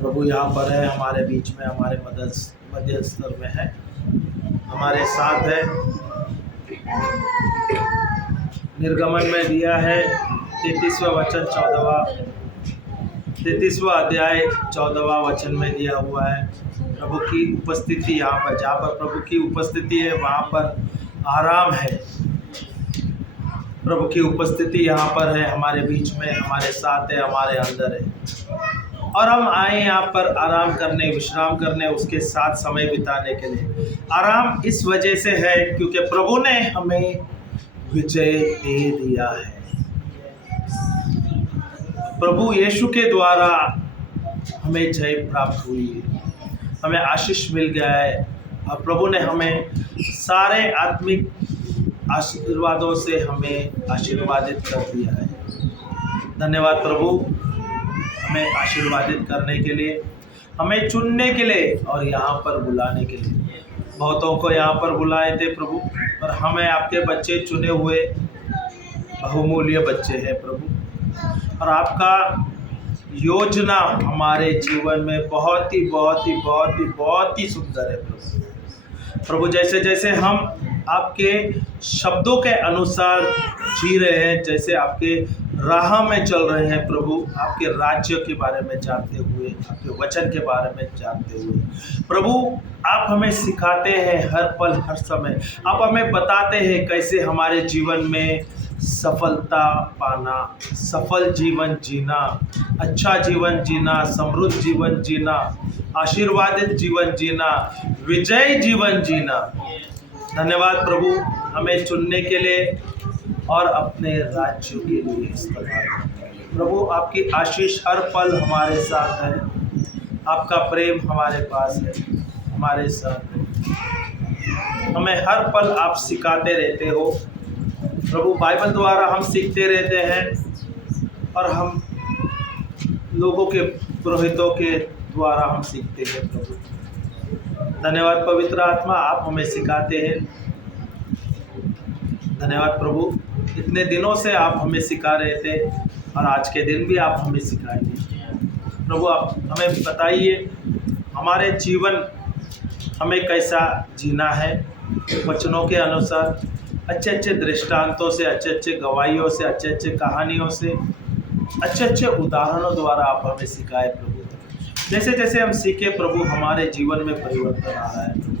प्रभु यहाँ पर है, हमारे बीच में, हमारे मध्य स्तर में है, हमारे साथ है। निर्गमन में दिया है 33वां वचन 33वां अध्याय 14वां वचन में दिया हुआ है। प्रभु की उपस्थिति यहाँ पर, जहाँ पर प्रभु की उपस्थिति है वहाँ पर आराम है। प्रभु की उपस्थिति यहाँ पर है, हमारे बीच में, हमारे साथ है, हमारे अंदर है। और हम आए यहाँ पर आराम करने, विश्राम करने, उसके साथ समय बिताने के लिए। आराम इस वजह से है क्योंकि प्रभु ने हमें विजय दे दिया है। प्रभु यीशु के द्वारा हमें जय प्राप्त हुई है, हमें आशीष मिल गया है। और प्रभु ने हमें सारे आत्मिक आशीर्वादों से हमें आशीर्वादित कर दिया है। धन्यवाद प्रभु, हमें आशीर्वादित करने के लिए, हमें चुनने के लिए और यहाँ पर बुलाने के लिए। बहुतों को यहाँ पर बुलाए थे प्रभु, और हमें आपके बच्चे, चुने हुए बहुमूल्य बच्चे हैं प्रभु। और आपका योजना हमारे जीवन में बहुत ही सुंदर है प्रभु। प्रभु जैसे जैसे हम आपके शब्दों के अनुसार जी रहे हैं, जैसे आपके राह में चल रहे हैं प्रभु, आपके राज्य के बारे में जानते हुए, आपके वचन के बारे में जानते हुए, प्रभु आप हमें सिखाते हैं हर पल हर समय। आप हमें बताते हैं कैसे हमारे जीवन में सफलता पाना, सफल जीवन जीना, अच्छा जीवन जीना, समृद्ध जीवन जीना, आशीर्वादित जीवन जीना, विजयी जीवन जीना। धन्यवाद प्रभु, हमें चुनने के लिए और अपने राज्य के लिए इस्तेमाल करने के लिए। प्रभु आपकी आशीष हर पल हमारे साथ है, आपका प्रेम हमारे पास है, हमारे साथ है। हमें हर पल आप सिखाते रहते हो प्रभु। बाइबल द्वारा हम सीखते रहते हैं और हम लोगों के, पुरोहितों के द्वारा हम सीखते हैं प्रभु। धन्यवाद पवित्र आत्मा, आप हमें सिखाते हैं। धन्यवाद प्रभु, इतने दिनों से आप हमें सिखा रहे थे और आज के दिन भी आप हमें सिखाएंगे प्रभु। आप हमें बताइए हमारे जीवन हमें कैसा जीना है, वचनों के अनुसार, अच्छे अच्छे दृष्टांतों से, अच्छे अच्छे गवाहियों से, अच्छे अच्छे कहानियों से, अच्छे अच्छे उदाहरणों द्वारा आप हमें सिखाए प्रभु। जैसे जैसे हम सीखे प्रभु, हमारे जीवन में परिवर्तन आ रहा है प्रभु।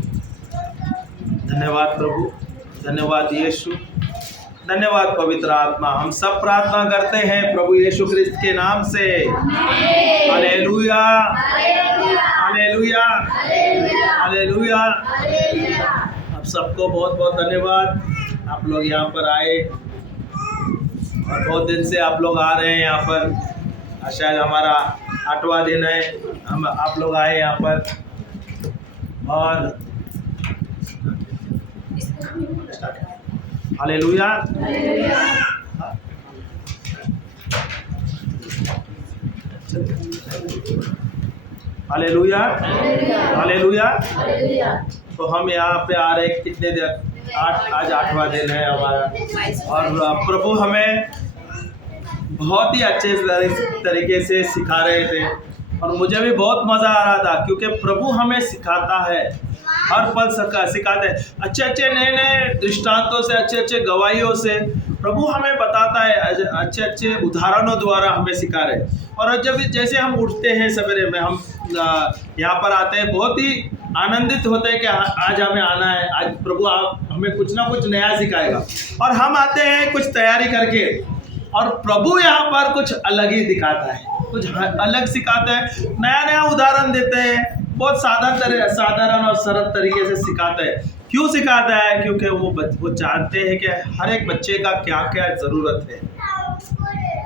धन्यवाद प्रभु, धन्यवाद यीशु, धन्यवाद पवित्र आत्मा। हम सब प्रार्थना करते हैं प्रभु यीशु ख्रिस्त के नाम से। Hallelujah, hallelujah, hallelujah. आप सबको बहुत बहुत धन्यवाद। आप लोग यहाँ पर आए और बहुत दिन से आप लोग आ रहे हैं यहाँ पर। शायद हमारा 8वां दिन है, हम आप लोग आए यहाँ पर। और हालेलुया, हालेलुया, हालेलुया। तो हम यहाँ पे आ रहे कितने दिन, आज 8वां दिन है हमारा। और प्रभु हमें बहुत ही अच्छे तरीके से सिखा रहे थे और मुझे भी बहुत मज़ा आ रहा था क्योंकि प्रभु हमें सिखाता है, हर पल सिखाते हैं। अच्छे अच्छे नए नए दृष्टांतों से, अच्छे अच्छे गवाहियों से प्रभु हमें बताता है, अच्छे अच्छे उदाहरणों द्वारा हमें सिखा रहे। और जब जैसे हम उठते हैं सवेरे में, हम यहाँ पर आते हैं, बहुत ही आनंदित होते हैं कि आज हमें आना है, आज प्रभु आप हमें कुछ ना कुछ नया सिखाएगा। और हम आते हैं कुछ तैयारी करके और प्रभु यहाँ पर कुछ अलग ही दिखाता है, कुछ अलग सिखाता है, नया नया उदाहरण देते हैं, बहुत साधारण और सरल तरीके से सिखाता है। क्यों सिखाता है? क्योंकि वो जानते हैं कि हर एक बच्चे का क्या क्या ज़रूरत है।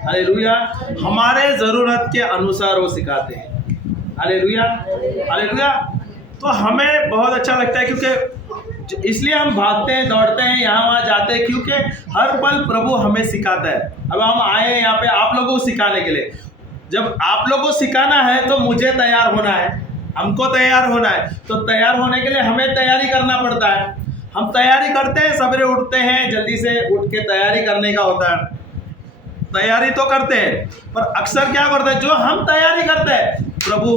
हालेलुया, हमारे ज़रूरत के अनुसार वो सिखाते हैं। Hallelujah, hallelujah. तो हमें बहुत अच्छा लगता है क्योंकि इसलिए हम भागते हैं, दौड़ते हैं, यहाँ वहाँ जाते हैं, क्योंकि हर पल प्रभु हमें सिखाता है। अब हम आए हैं यहाँ पे आप लोगों को सिखाने के लिए। जब आप लोगों को सिखाना है तो मुझे तैयार होना है, हमको तैयार होना है। तो तैयार होने के लिए हमें तैयारी करना पड़ता है। हम तैयारी करते हैं, सवेरे उठते हैं, जल्दी से उठ के तैयारी करने का होता है। तैयारी तो करते हैं, पर अक्सर क्या करते हैं, जो हम तैयारी करते हैं प्रभु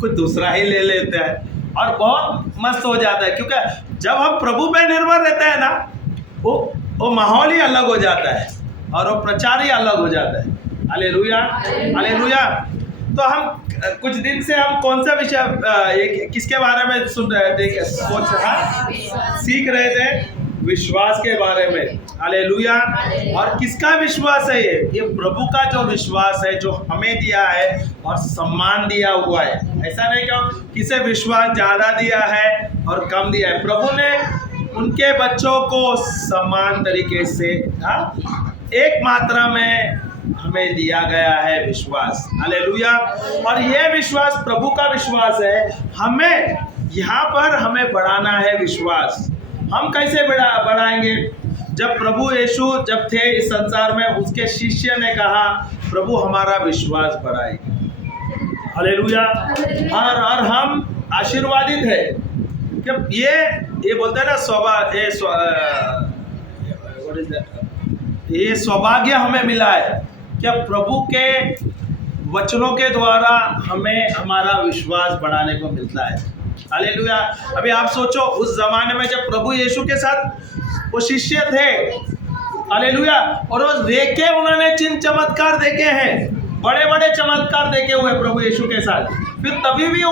कुछ दूसरा ही ले लेते हैं और बहुत मस्त हो जाता है। क्योंकि जब हम प्रभु पे निर्भर रहते हैं ना, वो माहौल ही अलग हो जाता है और वो प्रचार ही अलग हो जाता है। Hallelujah, hallelujah. तो हम कुछ दिन से हम कौन सा विषय किसके बारे में सुन रहे थे, सीख रहे थे? विश्वास के बारे में। हालेलुया। और किसका विश्वास है ये प्रभु का जो विश्वास है, जो हमें दिया है और सम्मान दिया हुआ है। ऐसा नहीं कि किसे विश्वास ज्यादा दिया है और कम दिया है। प्रभु ने उनके बच्चों को समान तरीके से एक मात्रा में हमें दिया गया है विश्वास। हालेलुया। और ये विश्वास प्रभु का विश्वास है। हमें यहाँ पर हमें बढ़ाना है विश्वास। हम कैसे बढ़ाएंगे? जब प्रभु यीशु जब थे इस संसार में, उसके शिष्य ने कहा प्रभु हमारा विश्वास बढ़ाए। हालेलुया। और हम आशीर्वादित है कि ये बोलते हैं ना, ये सौभाग्य हमें मिला है कि प्रभु के वचनों के द्वारा हमें हमारा विश्वास बढ़ाने को मिलता है। हालेलुया। अभी आप सोचो, उस जमाने में जब प्रभु यीशु के साथ वो शिष्य थे, हालेलुया, और वो देखे, उन्होंने चिन्ह चमत्कार देखे हैं, बड़े बड़े चमत्कार देखे हुए प्रभु यीशु के साथ। फिर तभी भी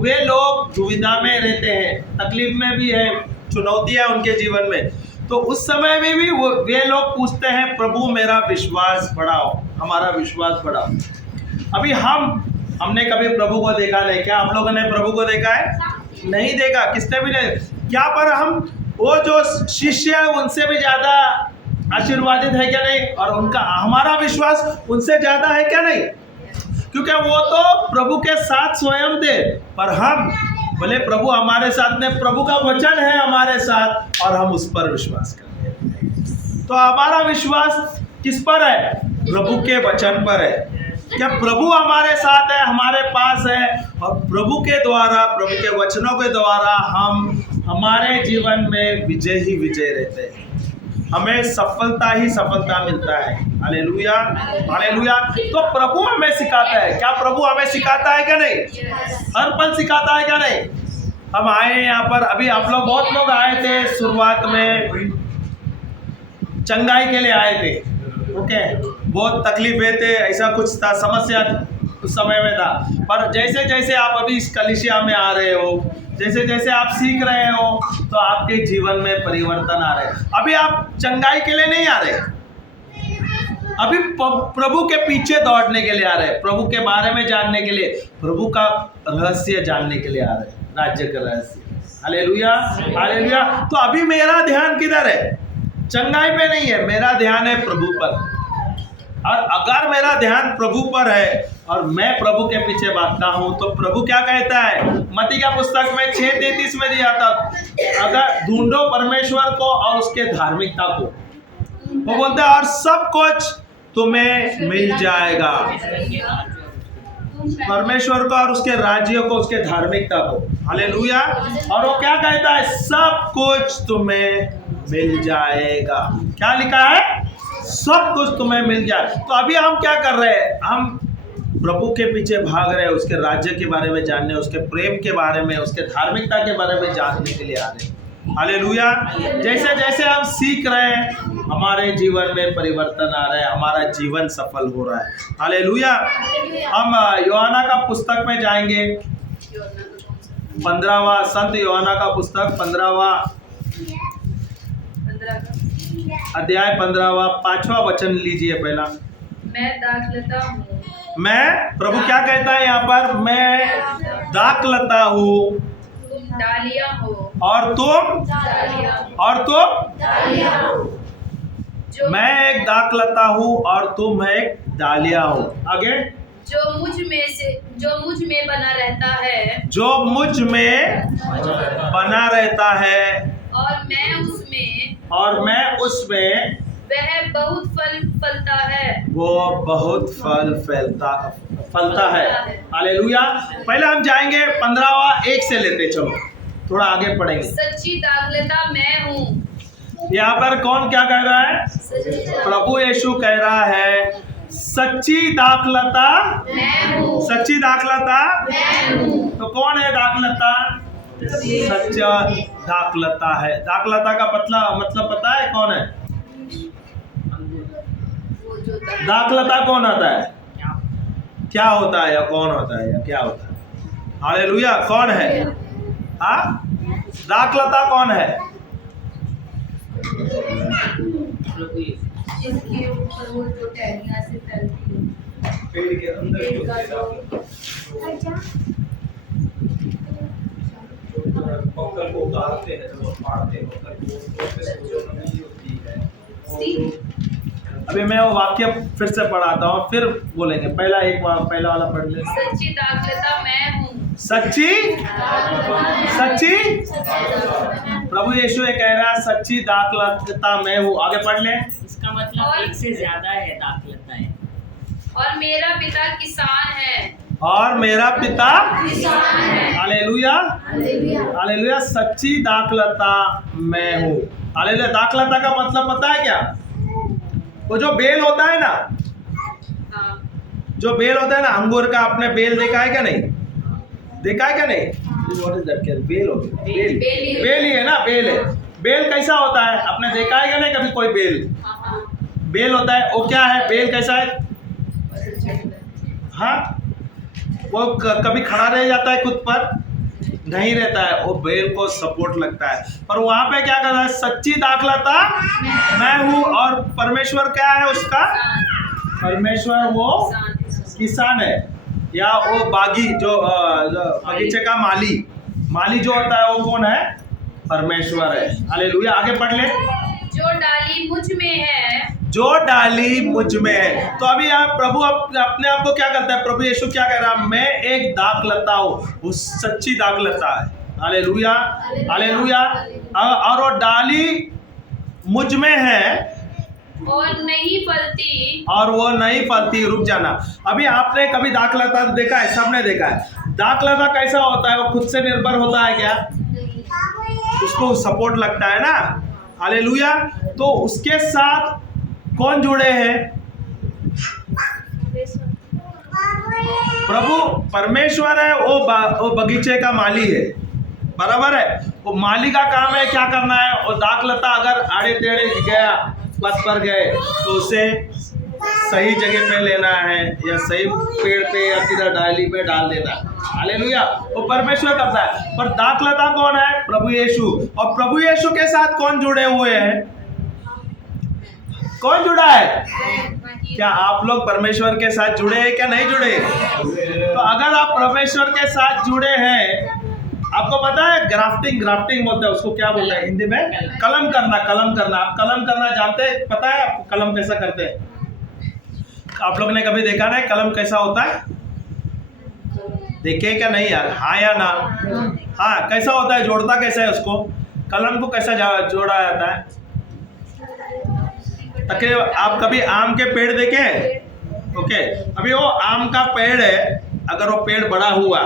वे लोग दुविधा में रहते हैं, तकलीफ में भी है, चुनौतियां उनके जीवन में। तो उस समय में भी वे लोग पूछते हैं प्रभु मेरा विश्वास बढ़ाओ, हमारा विश्वास बढ़ाओ। अभी हमने कभी प्रभु को देखा नहीं। क्या आप लोगों ने प्रभु को देखा है? नहीं देखा, किसने भी नहीं। क्या पर हम वो जो शिष्य है उनसे भी ज्यादा आशीर्वादित है क्या नहीं? और उनका हमारा विश्वास उनसे ज्यादा है क्या नहीं? क्योंकि वो तो प्रभु के साथ स्वयं थे, पर हम बोले प्रभु हमारे साथ में, प्रभु का वचन है हमारे साथ और हम उस पर विश्वास करते हैं। तो हमारा विश्वास किस पर है? प्रभु के वचन पर है। क्या प्रभु हमारे साथ है, हमारे पास है, और प्रभु के द्वारा, प्रभु के वचनों के द्वारा हम हमारे जीवन में विजय ही विजय रहते हैं। हमें सफलता ही सफलता मिलता है। Hallelujah, hallelujah. तो प्रभु हमें सिखाता है। क्या प्रभु हमें सिखाता है क्या नहीं? हर पल सिखाता है क्या नहीं? हम आए यहाँ पर, अभी आप लोग बहुत लोग आए थे, शुरुआत में चंगाई के लिए आए थे। ओके, बहुत तकलीफें थे, ऐसा कुछ था, समस्या उस समय में था। पर जैसे जैसे आप अभी इस कलीसिया में आ रहे हो, जैसे जैसे आप सीख रहे हो, तो आपके जीवन में परिवर्तन आ रहे हैं। अभी आप चंगाई के लिए नहीं आ रहे, अभी प्रभु के पीछे दौड़ने के लिए आ रहे हैं, प्रभु के बारे में जानने के लिए, प्रभु का रहस्य जानने के लिए आ रहे हैं, राज्य का रहस्य। Hallelujah, hallelujah. तो अभी मेरा ध्यान किधर है? चंगाई पे नहीं है, मेरा ध्यान है प्रभु पर। और अगर मेरा ध्यान प्रभु पर है और मैं प्रभु के पीछे भागता हूं, तो प्रभु क्या कहता है? मत्ती का पुस्तक में 6:33 में दिया था, अगर ढूंढो परमेश्वर को और उसके धार्मिकता को, वो बोलते हैं और सब कुछ तुम्हें मिल जाएगा। परमेश्वर को और उसके राज्य को, उसके धार्मिकता को। हालेलुया। और वो क्या कहता है? सब कुछ तुम्हें मिल जाएगा। क्या लिखा है? सब कुछ तुम्हें मिल जाए। तो अभी हम क्या कर रहे हैं? हम प्रभु के पीछे भाग रहे हैं, उसके राज्य के बारे में जानने, उसके प्रेम के बारे में, उसके धार्मिकता के बारे में जानने के लिए आ रहे हैं। हालेलुया। जैसे जैसे हम सीख रहे हैं, हमारे जीवन में परिवर्तन आ रहा है, हमारा जीवन सफल हो रहा है। हालेलुया। हम यूहन्ना का पुस्तक में जाएंगे, 15वां संत यूहन्ना का पुस्तक, 15वां अध्याय, 15वां 5वां वचन लीजिए पहला। मैं दाखलता हूँ। मैं, प्रभु क्या कहता है यहाँ पर? मैं दाखलता हूँ, तुम डालियाँ हो, और तुम डालियाँ, और तुम डालियाँ हो। जो मैं एक दाखलता हूँ और तुम एक डालिया हो। आगे, जो मुझ में बना रहता है, जो मुझ में बना रहता है और मैं उसमें, वह बहुत फल फलता है, वो बहुत फल फलता है। हालेलुया। पहले हम जाएंगे 15वां 1 से लेते, चलो थोड़ा आगे पढ़ेंगे। सच्ची दाखलता मैं हूँ। यहाँ पर कौन क्या कह रहा है? प्रभु यीशु कह रहा है सच्ची दाखलता मैं हूँ। सच्ची दाखलता। मैं हूँ। तो कौन है दाखलता? सच्चा दाखलता है। दाखलता का मतलब पता है कौन है? दाखलता कौन होता है? क्या होता है या कौन होता है या क्या होता है? हालेलुया। कौन है? हाँ, दाखलता कौन है? जिसके ऊपर वो जो टहनियाँ से फैलती है। पेड़ के अंदर पेड़ का पत्थर को उतारते हैं, जब वो फाड़ते हैं पत्थर को, तो उसमें जो नमी होती है। अभी मैं वो वाक्य फिर से पढ़ाता हूँ, फिर बोलेंगे। पहला वाला पढ़ ले। सच्ची दाखलता मैं हूँ। सच्ची प्रभु यीशु ये कह रहा है सच्ची दाखलता मैं हूँ। आगे पढ़ ले। इसका मतलब एक से ज्यादा है दाखलता है। और मेरा पिता किसान है। और मेरा पिता किसान है। Hallelujah hallelujah. सच्ची दाखलता मैं हूँ। हालेलुया। दाखलता का मतलब पता है क्या? वो जो बेल होता है ना, हाँ। जो बेल होता है ना अंगूर का, आपने बेल देखा है क्या? नहीं देखा है क्या? नहीं। What is that? क्या बेल होती है? बेल ही है ना। बेल है। बेल कैसा होता है? आपने देखा है क्या? नहीं कभी कोई बेल? हाँ। बेल होता है वो क्या है? बेल कैसा है? हाँ, वो कभी खड़ा रह जाता है खुद पर नहीं रहता है, वो बेल को सपोर्ट लगता है। पर वहां पे क्या कर रहा है? सच्ची दाखलता मैं हूँ। और परमेश्वर क्या है उसका? परमेश्वर वो किसान है, या वो बागी जो बगीचे का माली जो होता है वो कौन है? परमेश्वर है। हालेलुया। आगे पढ़ ले। जो डाली मुझ में है। जो डाली मुझ में है। तो अभी आप प्रभु अपने आप को क्या करता है? प्रभु यीशु क्या कह रहा है? मैं एक दाखलता हूँ, वो सच्ची दाखलता है। Hallelujah hallelujah. और वो डाली मुझ में है और नहीं फलती। और वो नहीं फलती। रुक जाना। अभी आपने कभी दाखलता देखा है? सबने देखा है। दाखलता कैसा होता है? वो खुद से निर्भर होता है क्या? उसको सपोर्ट लगता है ना। हालेलुया। तो उसके साथ कौन जुड़े हैं? प्रभु परमेश्वर है। वो बगीचे का माली है, बराबर है। वो माली का काम है क्या करना है? वो दाखलता अगर आड़े टेढ़े गया, पथ पर गए, तो उसे सही जगह पे लेना है, या सही पेड़ पे या किधर डाली पे डाल देना। हालेलुया। वो परमेश्वर करता है। पर दाखलता कौन है? प्रभु यीशु। और प्रभु यीशु के साथ कौन जुड़े हुए हैं? कौन जुड़ा है? क्या आप लोग परमेश्वर के साथ जुड़े हैं क्या? नहीं जुड़े? तो अगर आप परमेश्वर के साथ जुड़े हैं, आपको पता है ग्राफ्टिंग बोलते हैं उसको। क्या बोलते हैं हिंदी में? कलम करना। आप कलम करना जानते हैं? पता है आपको कलम कैसा करते हैं? आप लोग ने कभी देखा नहीं कलम कैसा होता है? देखे क्या? नहीं यार। हाँ या ना? हाँ। कैसा होता है? जोड़ता कैसा है उसको? कलम को कैसा जोड़ा जाता है? आप कभी आम के पेड़ देखे हैं? ओके। अभी वो आम का पेड़ है, अगर वो पेड़ बड़ा हुआ,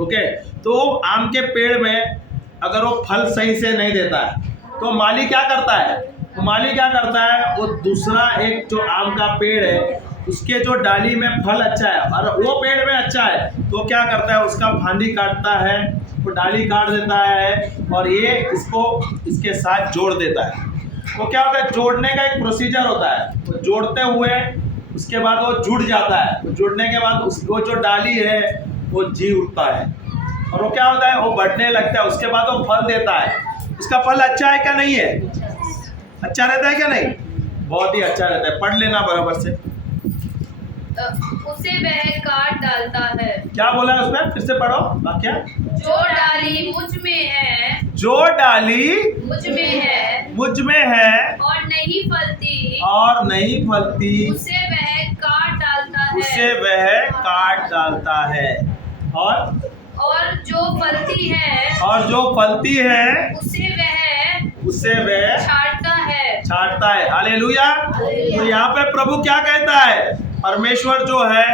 ओके, तो आम के पेड़ में अगर वो फल सही से नहीं देता है, तो माली क्या करता है? वो दूसरा एक जो आम का पेड़ है, उसके जो डाली में फल अच्छा है और वो पेड़ में अच्छा है, तो क्या करता है? उसका फांदी काटता है, वो डाली काट देता है और ये इसके साथ जोड़ देता है। वो क्या होता है? जोड़ने का एक प्रोसीजर होता है। वो जोड़ते हुए उसके बाद वो जुड़ जाता है। तो जुड़ने के बाद वो जो डाली है वो जी उठता है, और वो क्या होता है? वो बढ़ने लगता है। उसके बाद वो फल देता है। उसका फल अच्छा है क्या? नहीं है? अच्छा रहता है क्या? नहीं, बहुत ही अच्छा रहता है। पढ़ लेना बराबर से। उसे वह काट डालता है। क्या बोला है उसमें? फिर से पढ़ो वाक्य। जो डाली मुझ में है। जो डाली मुझ में है। मुझ में है और नहीं फलती। उसे वह काट डालता है। काट डालता है। और जो फलती है। उसे वह छांटता है। हालेलुया। तो यहाँ पे प्रभु क्या कहता है? परमेश्वर जो है,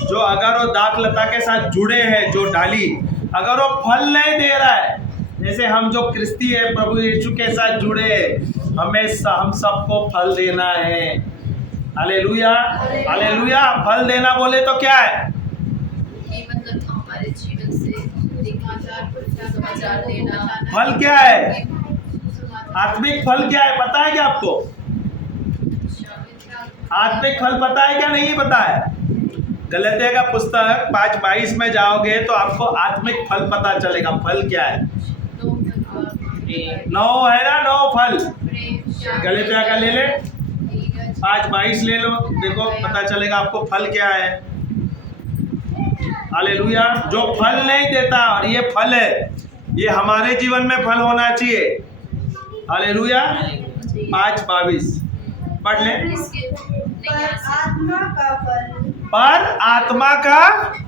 जो अगर वो दाखलता के साथ जुड़े हैं, जो डाली अगर वो फल नहीं दे रहा है, जैसे हम जो क्रिस्ती है प्रभु यीशु के साथ जुड़े, हम सबको फल देना है। Hallelujah, hallelujah. फल देना बोले तो क्या है? ये मतलब हमारे जीवन से समाचार देना। फल क्या है? आत्मिक फल क्या है पता है क्या आपको? आत्मिक फल पता है क्या? नहीं पता है? गलातिया का पुस्तक 5:22 में जाओगे तो आपको आत्मिक फल पता चलेगा। फल क्या है? 9 है ना, 9 फल। गलातिया का ले ले, 5:22 ले लो, देखो पता चलेगा आपको फल क्या है। हालेलुया। जो फल नहीं देता और ये फल है, ये हमारे जीवन में फल होना चाहिए। हालेलुया। 5:22 पढ़ ले। पर आत्मा का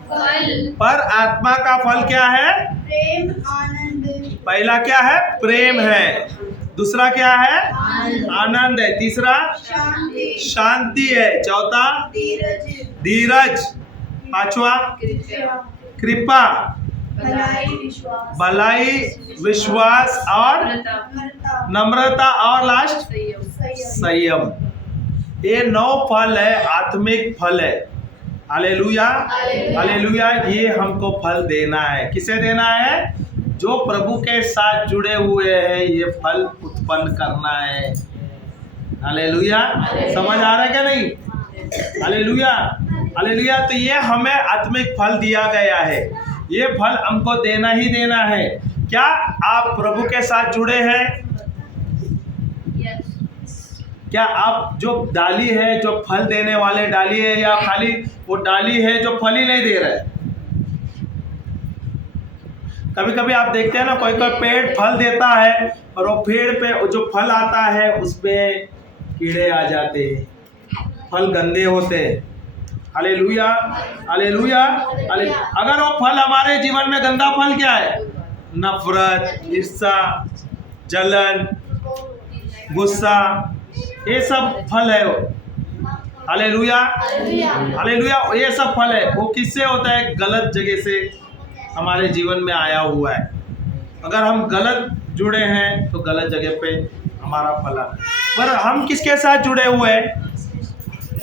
फल, पर आत्मा का फल क्या है? प्रेम, आनंद, पहला क्या है? प्रेम है। दूसरा क्या है? आनंद है। तीसरा शांति, शांति है। चौथा धीरज, धीरज। पांचवा कृपा, भलाई, विश्वास, भलाई, विश्वास और नम्रता, नम्रता और लास्ट संयम। संयम। ये 9 फल है, आत्मिक फल है। Hallelujah, hallelujah. ये हमको फल देना है। किसे देना है? जो प्रभु के साथ जुड़े हुए हैं, ये फल उत्पन्न करना है। हालेलुया। समझ आ रहा है क्या नहीं? Hallelujah, hallelujah. तो ये हमें आत्मिक फल दिया गया है। ये फल हमको देना ही देना है। क्या आप प्रभु के साथ जुड़े हैं? क्या आप जो डाली है, जो फल देने वाले डाली है, या खाली वो डाली है जो फल ही नहीं दे रहा है? कभी कभी आप देखते हैं ना, कोई कोई पेड़ फल देता है और वो पेड़ पे जो फल आता है उसमें कीड़े आ जाते हैं, फल गंदे होते हैं। Hallelujah, hallelujah, hallelujah. अगर वो फल हमारे जीवन में गंदा फल क्या है? नफरत, ईर्ष्या, जलन, गुस्सा, ये सब फल है वो। Hallelujah, hallelujah. ये सब फल है, वो किससे होता है? गलत जगह से हमारे जीवन में आया हुआ है। अगर हम गलत जुड़े हैं तो गलत जगह पे हमारा फल है। पर हम किसके साथ जुड़े हुए हैं?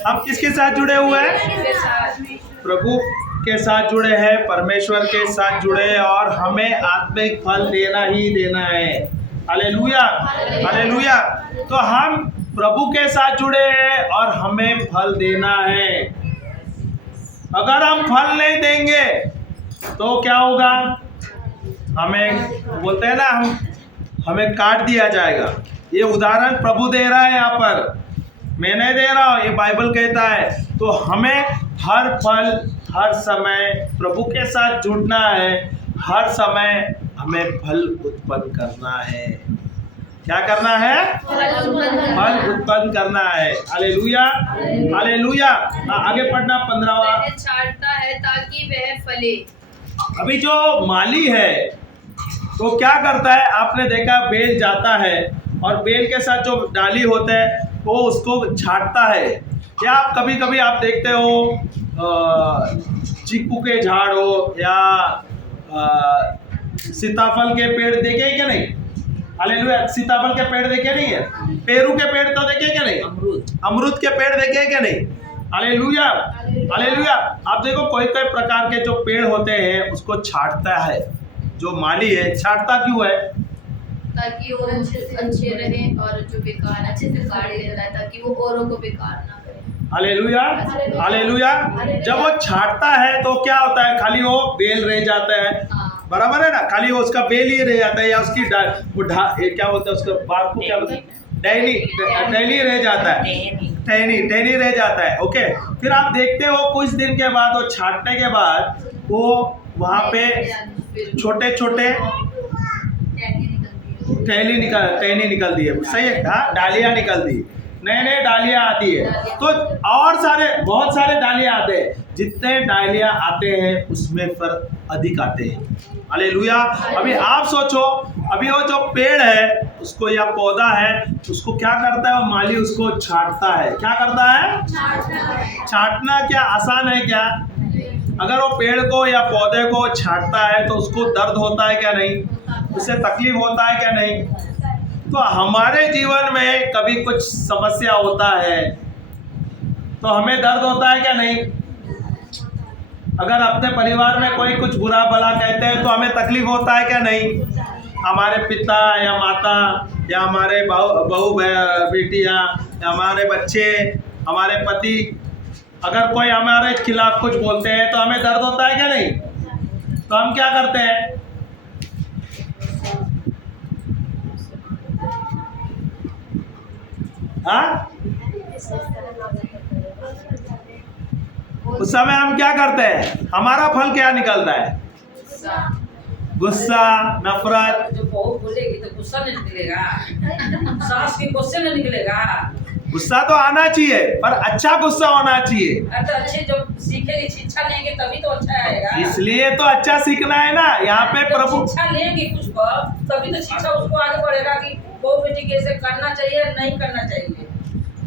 हम किसके साथ जुड़े हुए हैं? प्रभु के साथ जुड़े हैं, परमेश्वर के साथ जुड़े हैं, और हमें आत्मिक फल देना ही देना है। Hallelujah, hallelujah. तो हम प्रभु के साथ जुड़े हैं और हमें फल देना है। अगर हम फल नहीं देंगे तो क्या होगा? हमें बोलते हैं ना, हमें काट दिया जाएगा। ये उदाहरण प्रभु दे रहा है यहाँ पर, मैं नहीं दे रहा हूँ, ये बाइबल कहता है। तो हमें हर पल, हर समय प्रभु के साथ जुड़ना है। हर समय हमें फल उत्पन्न करना है। क्या करना है? फल उत्पन्न करना है। Hallelujah, hallelujah. आगे पढ़ना 15वां। वह छांटता है ताकि वह फले। अभी जो माली है तो क्या करता है? आपने देखा, बेल जाता है और बेल के साथ जो डाली होता है वो उसको छांटता है। या आप कभी कभी आप देखते हो चीकू के झाड़ हो या सीताफल के पेड़ देखे क्या नहीं? हालेलुया। सीताफल के पेड़ देखे नहीं है? पेरू के पेड़ तो देखे क्या नहीं? अमरूद के पेड़ देखे क्या नहीं? Hallelujah, hallelujah. आप देखो, कोई कोई प्रकार के जो पेड़ होते हैं उसको छांटता है। जो माली है, छांटता क्यों है? ताकि वो अच्छे रहे, और जो बेकार अच्छे से काट देता है ताकि वो औरों को बेकार ना करे। Hallelujah, hallelujah. जब वो छांटता है तो क्या होता है? खाली वो बेल रह जाता है, बराबर है ना? खाली वो उसका बेल ही रह जाता है, या उसकी क्या बोलते हैं उसका बार को क्या बोलते हैं? टहनी रह जाता है, टहनी रह जाता है। ओके। फिर आप देखते हो कुछ दिन के बाद, वो छांटने के बाद वो वहाँ पे छोटे छोटे टहनी निकलती है। सही है, हाँ, डालियाँ निकलती है, नए नए डालियाँ आती है। तो और बहुत सारे डालियाँ आते हैं। जितने डालियाँ आते हैं उसमें फल अधिक आते हैं। हालेलुया। अभी आप सोचो, अभी वो जो पेड़ है उसको, या पौधा है उसको क्या करता है? वो माली उसको छांटता है। क्या करता है? छांटना क्या आसान है क्या? अगर वो पेड़ को या पौधे को छांटता है तो उसको दर्द होता है क्या नहीं? उससे तकलीफ होता है क्या नहीं? तो हमारे जीवन में कभी कुछ समस्या होता है तो हमें दर्द होता है क्या नहीं? अगर अपने परिवार में कोई कुछ बुरा भला कहते हैं तो हमें तकलीफ होता है क्या नहीं? हमारे पिता या माता या हमारे बहू बेटियां या हमारे बच्चे, हमारे पति, अगर कोई हमारे खिलाफ कुछ बोलते हैं तो हमें दर्द होता है क्या नहीं? तो हम क्या करते हैं? हाँ, उस समय हम क्या करते हैं? हमारा फल क्या निकलता है? गुस्सा, नफरत। जो बहू बोलेगी तो गुस्सा नहीं निकलेगा, सास की गुस्से नहीं निकलेगा। गुस्सा तो आना चाहिए पर अच्छा गुस्सा होना चाहिए। तो अच्छे जब सीखेंगे, शिक्षा लेंगे तभी तो अच्छा आएगा। इसलिए तो अच्छा सीखना है ना। यहाँ पे प्रभु शिक्षा लेंगे कुछ पर, तभी तो शिक्षा उसको आगे बढ़ेगा कि बहू बेटी कैसे करना चाहिए नहीं करना चाहिए।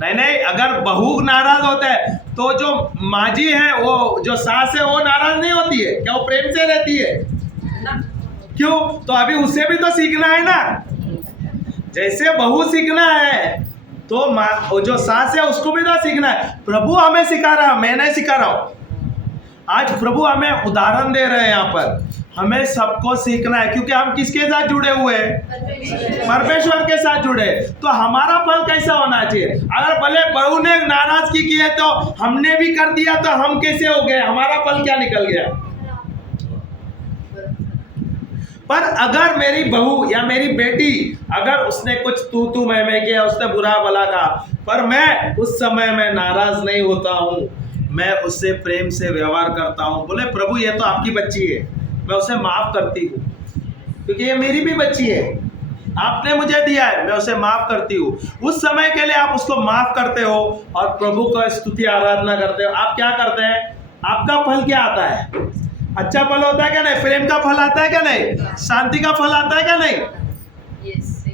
नहीं, अगर बहू नाराज होता है तो जो माँ जी है, वो जो सास है, वो नाराज नहीं होती है क्या? वो प्रेम से रहती है ना? क्यों? तो अभी उससे भी तो सीखना है ना। जैसे बहू सीखना है तो माँ जो सास है उसको भी तो सीखना है। प्रभु हमें सिखा रहा है, मैं नहीं सिखा रहा हूँ। आज प्रभु हमें उदाहरण दे रहे हैं। यहाँ पर हमें सबको सीखना है क्योंकि हम किसके साथ जुड़े हुए हैं? परमेश्वर के साथ जुड़े। तो हमारा फल कैसा होना चाहिए? अगर भले बहू ने नाराजगी की है तो हमने भी कर दिया तो हम कैसे हो गए? हमारा फल क्या निकल गया? पर अगर मेरी बहू या मेरी बेटी, अगर उसने कुछ तू मैं किया, उसने बुरा भला कहा, पर मैं उस समय में नाराज नहीं होता हूँ, मैं उससे प्रेम से व्यवहार करता हूँ। बोले प्रभु ये तो आपकी बच्ची है, मैं उसे माफ करती हूँ क्योंकि ये मेरी भी बच्ची है, आपने मुझे दिया है, मैं उसे माफ करती हूँ। उस समय के लिए आप उसको माफ करते हो और प्रभु का स्तुति आराधना करते हो। आप क्या करते हैं? आपका फल क्या आता है? अच्छा फल होता है क्या नहीं? प्रेम का फल आता है क्या नहीं? शांति का फल आता है क्या नहीं?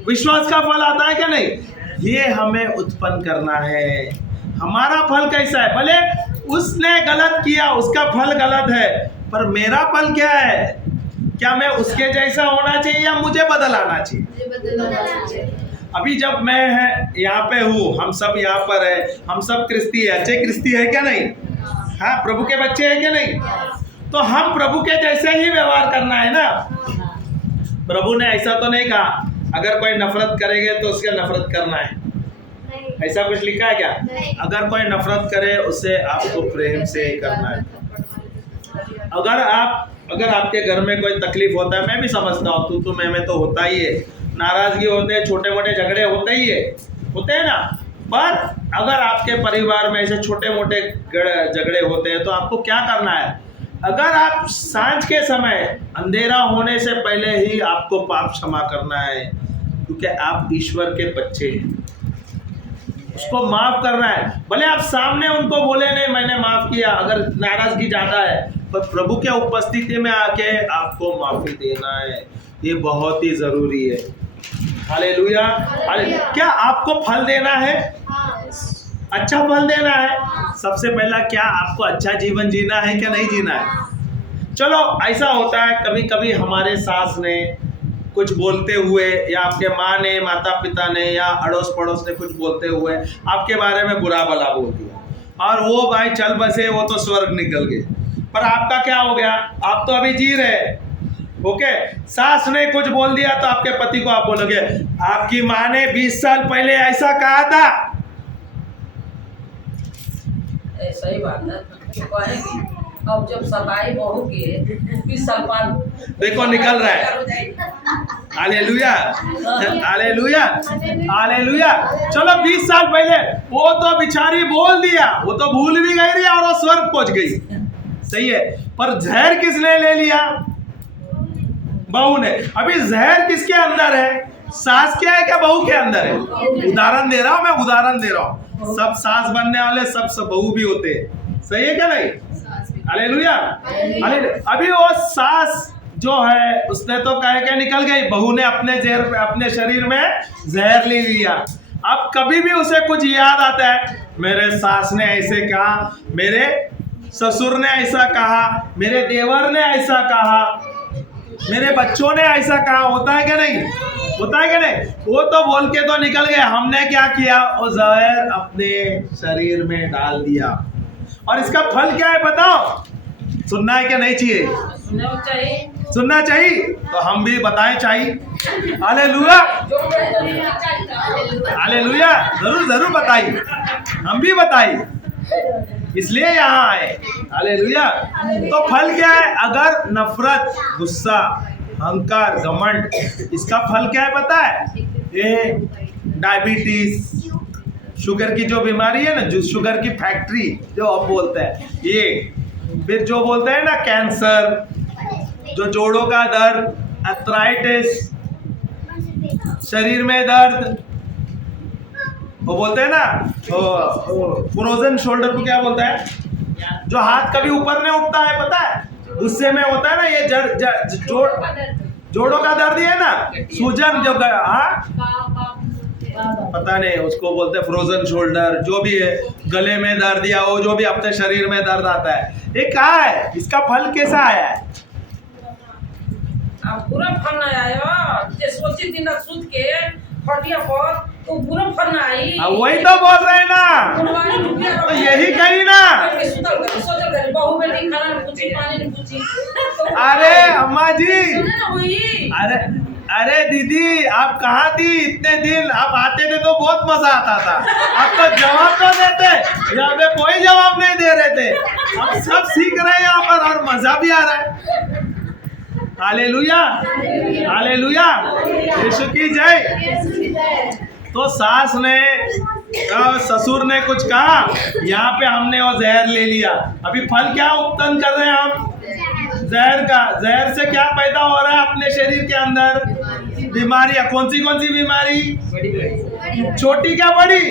विश्वास का फल आता है क्या नहीं? ये हमें उत्पन्न करना है। हमारा फल कैसा है? भले उसने गलत किया, उसका फल गलत है, पर मेरा फल क्या है? क्या मैं उसके जैसा होना चाहिए या मुझे बदल आना चाहिए? अभी जब मैं यहाँ पे हूँ, हम सब यहाँ पर है, हम सब क्रिस्ती है, अच्छे क्रिस्ती है क्या नहीं? हाँ, प्रभु के बच्चे हैं क्या नहीं? तो हम प्रभु के जैसे ही व्यवहार करना है ना। प्रभु ने ऐसा तो नहीं कहा अगर कोई नफरत करेंगे तो उसके नफरत करना है, ऐसा कुछ लिखा है क्या? अगर कोई नफरत करे उसे आपको प्रेम से ही करना है। अगर आपके घर में कोई तकलीफ होता है, मैं भी समझता हूँ, तू मैं तो होता ही है, नाराजगी होते हैं, छोटे मोटे झगड़े होते ही है, होते हैं ना। पर अगर आपके परिवार में ऐसे छोटे मोटे झगड़े होते हैं तो आपको क्या करना है? अगर आप सांझ के समय अंधेरा होने से पहले ही आपको पाप क्षमा करना है, क्योंकि आप ईश्वर के बच्चे हैं, उसको माफ करना है। भले आप सामने उनको बोले नहीं मैंने माफ किया, अगर नाराजगी ज्यादा है, पर प्रभु के उपस्थिति में आके आपको माफी देना है। ये बहुत ही जरूरी है। हालेलुया। क्या आपको फल देना है? अच्छा फल देना है। सबसे पहला क्या आपको अच्छा जीवन जीना है क्या नहीं जीना है? चलो ऐसा होता है कभी कभी हमारे सास ने कुछ बोलते हुए, या आपके माँ ने, माता पिता ने, या अड़ोस पड़ोस ने कुछ बोलते हुए आपके बारे में बुरा भला बोल दिया, और वो भाई चल बसे, वो तो स्वर्ग निकल गए, पर आपका क्या हो गया? आप तो अभी जी रहे। ओके, सास ने कुछ बोल दिया तो आपके पति को आप बोलोगे आपकी माँ ने 20 साल पहले ऐसा कहा था। सही बात है। अब जब सफाई बहू के सफाई देखो निकल रहा है। Hallelujah, hallelujah, hallelujah. चलो 20 साल पहले वो तो बिचारी बोल दिया, वो तो भूल भी गई रही और वो स्वर्ग पहुंच गई, सही है। पर जहर किसने ले लिया? बहू ने। अभी जहर किसके अंदर है? सास के है क्या बहू के अंदर है? उदाहरण दे रहा हूं, मैं उदाहरण दे रहा हूं। सब सास बनने वाले सब बहू भी होते हैं, सही है क्या नहीं? हालेलुया। अभी वो सास जो है उसने तो कह के निकल गई, बहू ने अपने शरीर में जहर ले लिया। अब कभी भी उसे कुछ याद आता है, मेरे सास ने ऐसे कहा, मेरे ससुर ने ऐसा कहा, मेरे देवर ने ऐसा कहा, मेरे बच्चों ने ऐसा कहा, होता है क्या नहीं? होता है क्या नहीं? वो तो बोल के तो निकल गए, हमने क्या किया? वो जहर अपने शरीर में डाल दिया। और इसका फल क्या है बताओ? सुनना है क्या नहीं चाहिए? सुनना चाहिए। सुनना चाहिए, तो हम भी बताएं चाहिए। हालेलुया, हालेलुया, जरूर जरूर बताइए, हम भी बताइए, इसलिए यहाँ आए। हालेलुया। तो फल क्या है? अगर नफरत, गुस्सा, अहंकार, घमंड, इसका फल क्या है पता है? ये डायबिटीज, शुगर की जो बीमारी है ना, जो शुगर की फैक्ट्री जो हम बोलते हैं, ये फिर जो बोलते हैं ना कैंसर, जो जोड़ों का दर्द, अर्थराइटिस, शरीर में दर्द, वो बोलते हैं ना फ्रोजन शोल्डर को क्या बोलते हैं? जो हाथ कभी ऊपर नहीं उठता है, पता है? गुस्से में होता है ना ये जोड़ों का दर्द ही है ना, सूजन जो पता नहीं उसको बोलते हैं फ्रोजन शोल्डर, जो भी है, गले में दर्द या वो जो भी अपने शरीर में दर्द आता है, ये कहाँ है? इसका फल कैसा आया है? अब पूरा फल ना आया, जे सोची दिन सूत के फटिया पर तो पूरा फल ना आई। वही तो बोल रहे हैं ना, तो यही कही ना। सोचल करे बहू बेटी खाना नहीं पूछी, पानी नहीं पूछी। अरे अम्मा जी, सुने ना हुई। अरे दीदी, आप कहाँ थी इतने दिन? आप आते थे तो बहुत मजा आता था, आप तो जवाब तो देते, यहाँ पे कोई जवाब नहीं दे रहे थे। हम सब सीख रहे हैं यहाँ पर और मजा भी आ रहा है। हालेलुया, हालेलुया, यीशु की जय। तो सास ने, ससुर ने कुछ कहा, यहाँ पे हमने वो जहर ले लिया। अभी फल क्या उत्पन्न कर रहे हैं हम? जहर का। जहर से क्या पैदा हो रहा है अपने शरीर के अंदर? बीमारियां। कौन सी बीमारी? छोटी क्या बड़ी?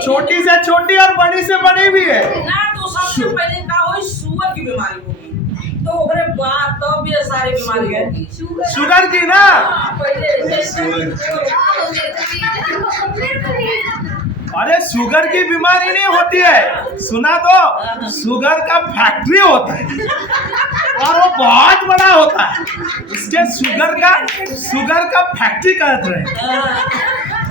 छोटी से छोटी और बड़ी से बड़ी भी है ना। तो सबसे पहले का हो शुगर की बीमारी होगी, तो ओकरे बाद तो भी सारी बीमारी होगी। शुगर की ना, अरे शुगर की बीमारी नहीं होती है, सुना तो, शुगर का फैक्ट्री होता है और वो बहुत बड़ा होता है, इसके शुगर का फैक्ट्री कहते हैं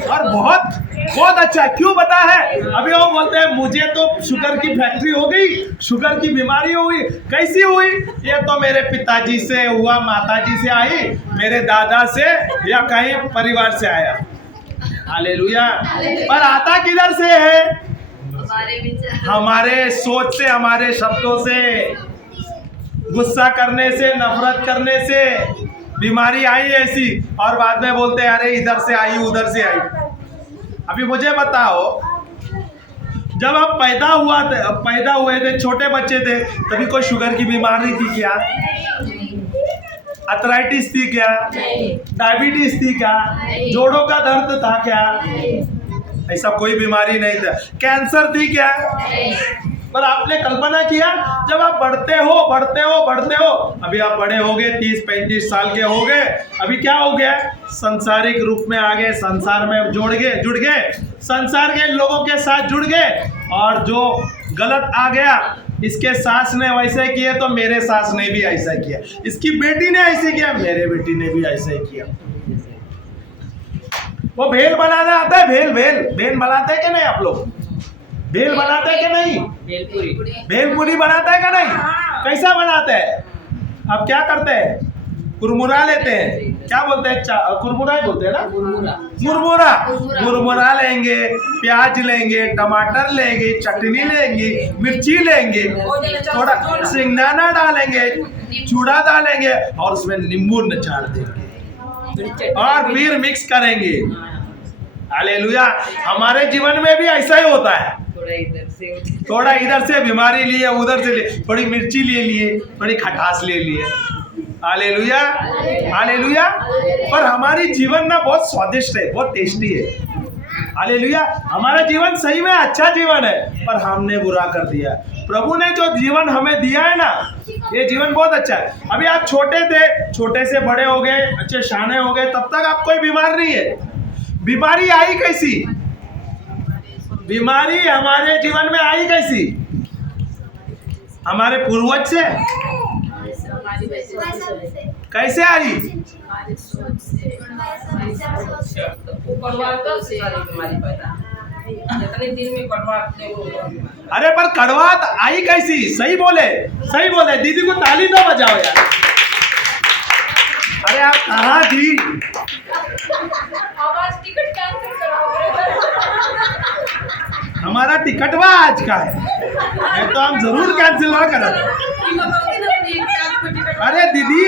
और बहुत अच्छा है। क्यों बता है? अभी वो बोलते हैं मुझे तो शुगर की फैक्ट्री हो गई, शुगर की बीमारी हो गई। कैसी हुई? ये तो मेरे पिताजी से हुआ, माताजी से आई, मेरे दादा से या कहीं परिवार से आया। हालेलुया। पर आता किधर से है? हमारे सोच से, हमारे शब्दों से, गुस्सा करने से, नफरत करने से बीमारी आई ऐसी, और बाद में बोलते हैं अरे इधर से आई, उधर से आई। अभी मुझे बताओ, जब आप पैदा हुए थे, छोटे बच्चे थे, तभी कोई शुगर की बीमारी थी क्या? अर्थराइटिस थी क्या? डायबिटीज थी क्या? जोड़ों का दर्द था क्या? ऐसा कोई बीमारी नहीं था। कैंसर थी क्या? पर आपने कल्पना किया, जब आप बढ़ते हो, अभी आप बड़े हो गए, 30-35 साल के हो गए, अभी क्या हो गया? सांसारिक रूप में आ गए, संसार में जुड़ गए, संसार के लोगों के साथ जुड़ गए, और जो गलत आ गया, इसके सास ने वैसे किया तो मेरे सास ने भी ऐसा किया, इसकी बेटी ने ऐसे किया, मेरे बेटी ने भी ऐसे किया। वो भेल बनाना आता है? भेल बनाते हैं कि नहीं आप लोग? भेल बनाते हैं कि नहीं? भेलपूरी बनाता है कि नहीं? कैसा बनाते हैं? अब क्या करते हैं? कुरमुरा लेते हैं, क्या बोलते हैं? कुरमुरा ही बोलते हैं ना? मुरमुरा लेंगे, प्याज लेंगे, टमाटर लेंगे, चटनी लेंगे, मिर्ची लेंगे, थोड़ा सिंगदाना डालेंगे, चूड़ा डालेंगे और उसमें नींबू निचोड़ देंगे और फिर मिक्स करेंगे। हालेलुया। हमारे जीवन में भी ऐसा ही होता है, थोड़ा इधर से बीमारी लिए, उधर से लिए, थोड़ी मिर्ची ले लिए, थोड़ी खटास ले लिए। Hallelujah, hallelujah. पर हमारी जीवन ना बहुत स्वादिष्ट है, बहुत टेस्टी है। हालेलुया। हमारा जीवन सही में अच्छा जीवन है, पर हमने बुरा कर दिया। प्रभु ने जो जीवन हमें दिया है ना, ये जीवन बहुत अच्छा है। अभी आप छोटे थे, छोटे से बड़े हो गए, अच्छे शाने हो गए, तब तक आप कोई बीमार नहीं है। बीमारी आई कैसी? बीमारी हमारे जीवन में आई कैसी? हमारे पूर्वज से, कैसे आई? हमारी सोच से, हमारी समझ से। वो कड़वा तो सारी बीमारी पैदा, जितने दिन में कड़वा थे वो बीमारी। अरे पर कड़वाहट आई कैसी? सही बोले, सही बोले। दीदी को ताली ना बजाओ यार। अरे आप कहाँ थी? आवाज टिकट कैंसिल कराओ। हमारा टिकटवा आज का है, ये तो हम जरूर कैंसिल ना करें। अरे दीदी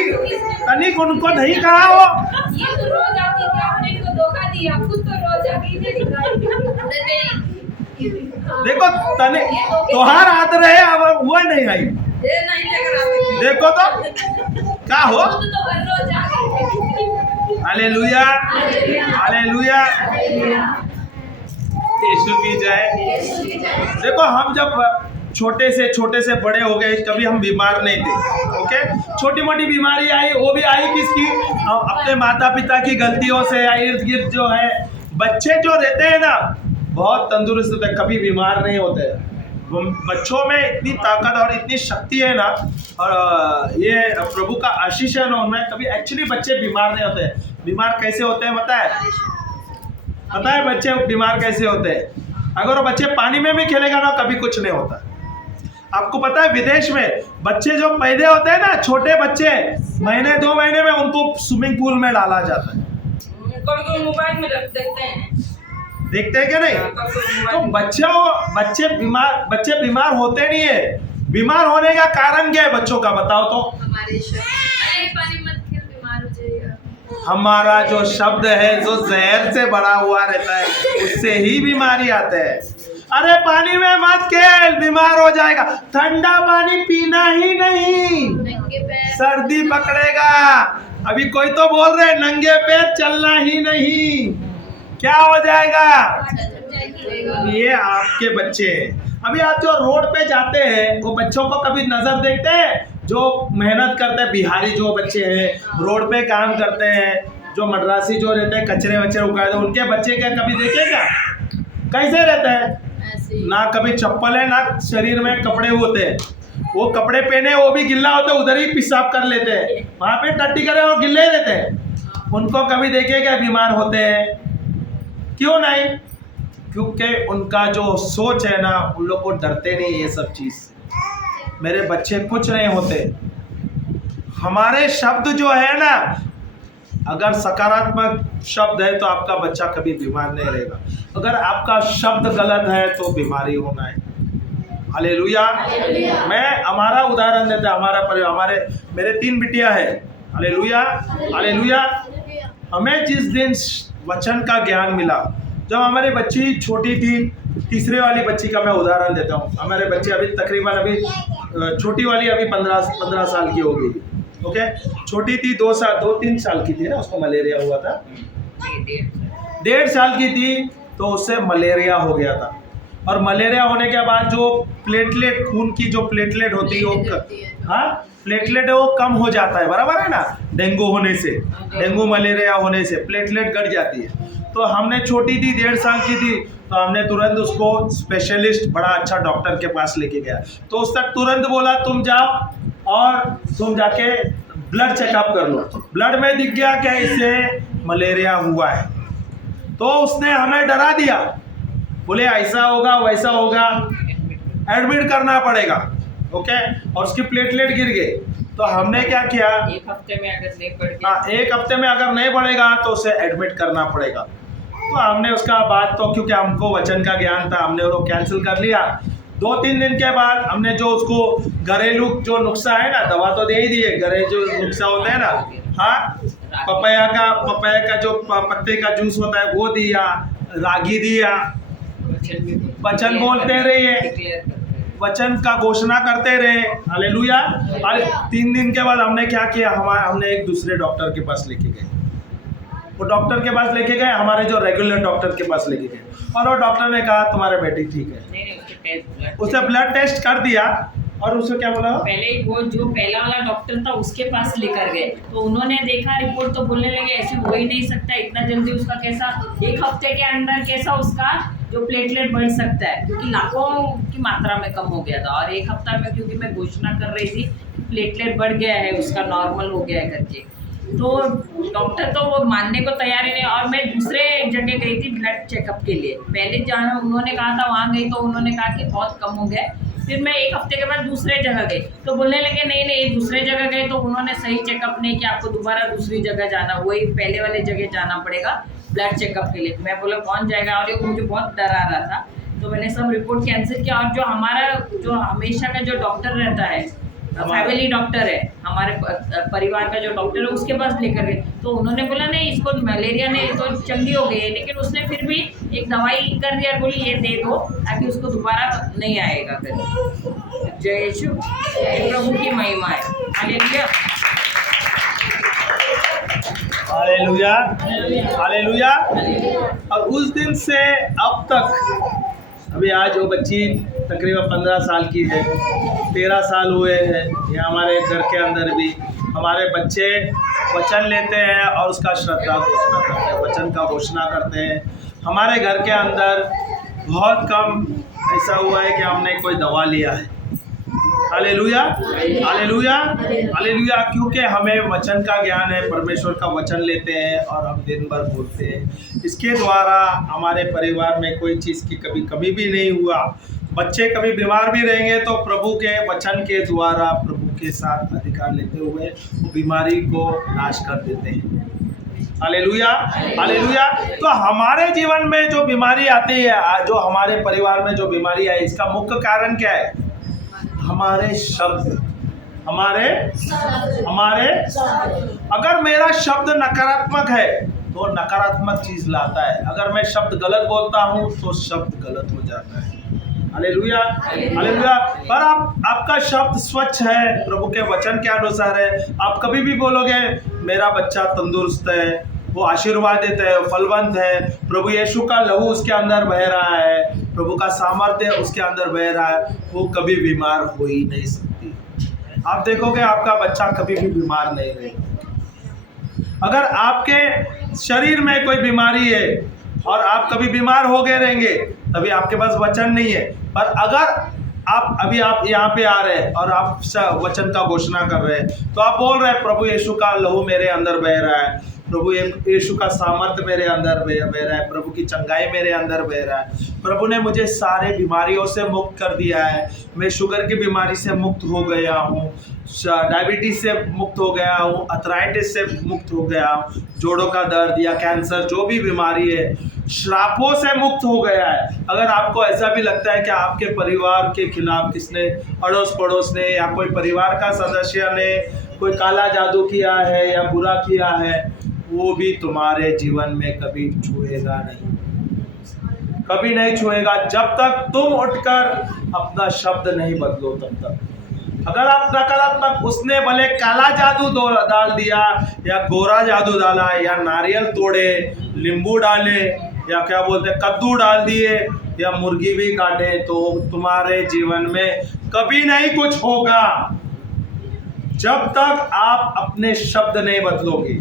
तनिक उनको नहीं कहा हो। ये तो रोज आती थी, आपने इनको धोखा दिया, खुद तो रोज आती थी। देखो तने तोहार हाथ रहे, अब वो नहीं आई। ये नहीं लेकर आते। देखो तो क्या हो। खुद तो हर रोज आती थी। हालेलुया, हालेलुया, यीशु की जय। देखो हम जब छोटे से बड़े हो गए, कभी हम बीमार नहीं थे। ओके, छोटी मोटी बीमारी आई, वो भी आई किसकी? अपने माता पिता की गलतियों से। इर्द गिर्द जो है बच्चे जो रहते हैं ना, बहुत तंदुरुस्त होते हैं, कभी बीमार नहीं होते। बच्चों में इतनी ताकत और इतनी शक्ति है ना, और ये प्रभु का आशीष है ना उनमें, कभी एक्चुअली बच्चे बीमार नहीं होते। बीमार कैसे होते हैं पता है बच्चे बीमार कैसे होते हैं? अगर वो बच्चे पानी में भी खेलेगा ना, कभी कुछ नहीं होता। आपको पता है विदेश में बच्चे जो पैदा होते हैं ना, छोटे बच्चे, महीने 2 महीने में उनको स्विमिंग पूल में डाला जाता है। कभी मोबाइल में देखते हैं क्या नहीं? तो बच्चे बीमार होते नहीं है। बीमार होने का कारण क्या है बच्चों का, बताओ तो? हमारे शब्द। पानी मत खेल, बीमार हो जाएगा। हमारा जो शब्द है, जो जहर से भरा हुआ रहता है, उससे ही बीमारी आते हैं। अरे पानी में मत खेल, बीमार हो जाएगा। ठंडा पानी पीना ही नहीं, नंगे पैर। सर्दी पकड़ेगा। अभी कोई तो बोल रहे नंगे पैर चलना ही नहीं, क्या हो जाएगा? ये आपके बच्चे हैं। अभी आप जो रोड पे जाते हैं, वो बच्चों को कभी नजर देखते हैं? जो मेहनत करते हैं, बिहारी जो बच्चे हैं, रोड पे काम करते हैं, जो मद्रासी जो रहते हैं, कचरे वचरे उगाते हैं, उनके बच्चे क्या कभी देखे क्या? कैसे रहते हैं? ना कभी चप्पल है, ना शरीर में कपड़े होते हैं। वो कपड़े पहने वो भी गिल्ला होते, उधर ही पेशाब कर लेते हैं, वहां पे टट्टी करे और गिल्ले रहते हैं। उनको कभी देखे क्या बीमार होते हैं? क्यों नहीं? क्योंकि उनका जो सोच है ना, उन लोग को डरते नहीं ये सब चीज से। मेरे बच्चे कुछ नहीं होते। हमारे शब्द जो है ना, अगर सकारात्मक शब्द है तो आपका बच्चा कभी बीमार नहीं रहेगा। अगर आपका शब्द गलत है तो बीमारी होना है। हालेलुया। मैं हमारा उदाहरण देता, हमारा परिवार, मेरे 3 बिटिया है। Hallelujah, hallelujah. हमें जिस दिन वचन का ज्ञान मिला, जब हमारी बच्ची छोटी थी, तीसरे वाली बच्ची का मैं उदाहरण देता हूँ। हमारे बच्चे अभी तकरीबन अभी छोटी वाली अभी 15 साल की हो गई। ओके, छोटी थी 2-3 साल की थी ना, उसको मलेरिया हुआ था। 1.5 साल की थी तो उससे मलेरिया हो गया था। और मलेरिया होने के बाद जो प्लेटलेट, खून की जो प्लेटलेट होती है वो, हाँ प्लेटलेट है वो कम हो जाता है, बराबर है ना? डेंगू होने से, डेंगू मलेरिया होने से प्लेटलेट घट जाती है। तो हमने छोटी थी, 1.5 साल की थी, तो हमने तुरंत उसको स्पेशलिस्ट, बड़ा अच्छा डॉक्टर के पास लेके गया। तो उसने तुरंत बोला तुम जाओ और तुम जाके ब्लड चेकअप कर लो। ब्लड में दिख गया क्या इसे मलेरिया हुआ है। तो उसने हमें डरा दिया, बोले ऐसा होगा वैसा होगा, एडमिट करना पड़ेगा। ओके, और उसकी प्लेटलेट गिर गई। तो हमने क्या किया, 1 हफ्ते में अगर नहीं बढ़ गया, 1 हफ्ते में अगर नहीं बढ़ेगा तो उसे एडमिट करना पड़ेगा। तो हमने उसका बात, तो क्योंकि हमको वचन का ज्ञान था, हमने वो कैंसिल कर लिया। 2-3 दिन के बाद हमने जो उसको घरेलू जो नुस्खा है ना, दवा तो दे ही दिए, घरेलू जो नुस्खा होता है ना, हाँ पपाया का जो पत्ते का जूस होता है वो दिया, रागी दिया। वचन बोलते रहिए, वचन का घोषणा करते रहे। हालेलुया। 3 दिन के बाद हमने क्या किया, हमने एक दूसरे डॉक्टर के पास लेके गए। वो डॉक्टर के पास लेके गए, हमारे जो रेगुलर डॉक्टर के पास लेके गए, और वो डॉक्टर ने कहा तुम्हारे बेटी ठीक है। उसने ब्लड टेस्ट कर दिया और उसको क्या बोला, पहले वो जो पहला वाला डॉक्टर था उसके पास लेकर गए, तो उन्होंने देखा रिपोर्ट तो बोलने लगे ऐसे हो ही नहीं सकता, इतना जल्दी उसका कैसा 1 हफ्ते के अंदर कैसा उसका जो प्लेटलेट बढ़ सकता है, क्योंकि लाखों की मात्रा में कम हो गया था। और एक हफ्ता में क्योंकि मैं घोषणा कर रही थी कि प्लेटलेट बढ़ गया है, उसका नॉर्मल हो गया है करके, तो डॉक्टर तो वो मानने को तैयार ही नहीं। और मैं दूसरे जगह गई थी ब्लड चेकअप के लिए, पहले जहाँ उन्होंने कहा था वहाँ गई तो उन्होंने कहा कि बहुत कम हो गया। फिर मैं एक हफ्ते के बाद दूसरे जगह गई तो बोलने लगे नहीं दूसरे जगह गए तो उन्होंने सही चेकअप नहीं किया, आपको दोबारा दूसरी जगह जाना, वही पहले वाले जगह जाना पड़ेगा ब्लड चेकअप के लिए। मैं बोला कौन जाएगा, और ये मुझे बहुत डर आ रहा था, तो मैंने सब रिपोर्ट कैंसिल किया। और जो हमारा जो हमेशा का जो डॉक्टर रहता है, फैमिली डॉक्टर है, हमारे परिवार का जो डॉक्टर है, उसके पास लेकर गए तो उन्होंने बोला नहीं इसको मलेरिया नहीं तो चंगी हो गई है, लेकिन उसने फिर भी एक दवाई लिख कर दिया, बोली ये दे दो ताकि उसको दोबारा नहीं आएगा फिर। जय यीशु, प्रभु की महिमा है। Hallelujah, hallelujah, hallelujah. और उस दिन से अब तक, अभी आज वो बच्ची तकरीबन 15 साल की है, 13 साल हुए हैं। या हमारे घर के अंदर भी हमारे बच्चे वचन लेते हैं और उसका श्रद्धा घोषणा करते हैं, वचन का घोषणा करते हैं। हमारे घर के अंदर बहुत कम ऐसा हुआ है कि हमने कोई दवा लिया है। Hallelujah, hallelujah, hallelujah. क्योंकि हमें वचन का ज्ञान है, परमेश्वर का वचन लेते हैं और हम दिन भर बोलते हैं। इसके द्वारा हमारे परिवार में कोई चीज़ की कभी कमी भी नहीं हुआ। बच्चे कभी बीमार भी रहेंगे तो प्रभु के वचन के द्वारा, प्रभु के साथ अधिकार लेते हुए वो बीमारी को नाश कर देते हैं। Hallelujah, hallelujah. तो हमारे जीवन में जो बीमारी आती है, जो हमारे परिवार में जो बीमारी है, इसका मुख्य कारण क्या है? हमारे शब्द, हमारे अगर मेरा शब्द नकारात्मक है तो नकारात्मक चीज लाता है। अगर मैं शब्द गलत बोलता हूँ तो शब्द गलत हो जाता है। Hallelujah, hallelujah. पर आपका शब्द स्वच्छ है, प्रभु के वचन के अनुसार है। आप कभी भी बोलोगे मेरा बच्चा तंदुरुस्त है, वो आशीर्वाद देता है, फलवंत है, प्रभु यीशु का लहू उसके अंदर बह रहा है, प्रभु का सामर्थ्य उसके अंदर बह रहा है, वो कभी बीमार हो ही नहीं सकती। आप देखोगे आपका बच्चा कभी भी बीमार नहीं रहेगा। अगर आपके शरीर में कोई बीमारी है और आप कभी बीमार हो गए रहेंगे, तभी आपके पास वचन नहीं है। पर अगर आप यहाँ पे आ रहे हैं और आप वचन का घोषणा कर रहे हैं, तो आप बोल रहे हैं प्रभु यीशु का लहू मेरे अंदर बह रहा है, प्रभु यीशु का सामर्थ्य मेरे अंदर बह रहा है, प्रभु की चंगाई मेरे अंदर बह रहा है। प्रभु ने मुझे सारे बीमारियों से मुक्त कर दिया है। मैं शुगर की बीमारी से मुक्त हो गया हूँ, डायबिटीज से मुक्त हो गया हूँ, अर्थराइटिस से मुक्त हो गया हूँ, जोड़ों का दर्द या कैंसर जो भी बीमारी है, श्रापों से मुक्त हो गया है। अगर आपको ऐसा भी लगता है कि आपके परिवार के खिलाफ किसने, अड़ोस पड़ोस ने या कोई परिवार का सदस्य ने कोई काला जादू किया है या बुरा किया है, वो भी तुम्हारे जीवन में कभी छुएगा नहीं, कभी नहीं छुएगा, जब तक तुम उठकर अपना शब्द नहीं बदलो तब तक। अगर आप नकारात्मक, उसने भले काला जादू डाल दिया या गोरा जादू डाला या नारियल तोड़े, नींबू डाले या क्या बोलते हैं कद्दू डाल दिए या मुर्गी भी काटे, तो तुम्हारे जीवन में कभी नहीं कुछ होगा जब तक आप अपने शब्द नहीं बदलोगे।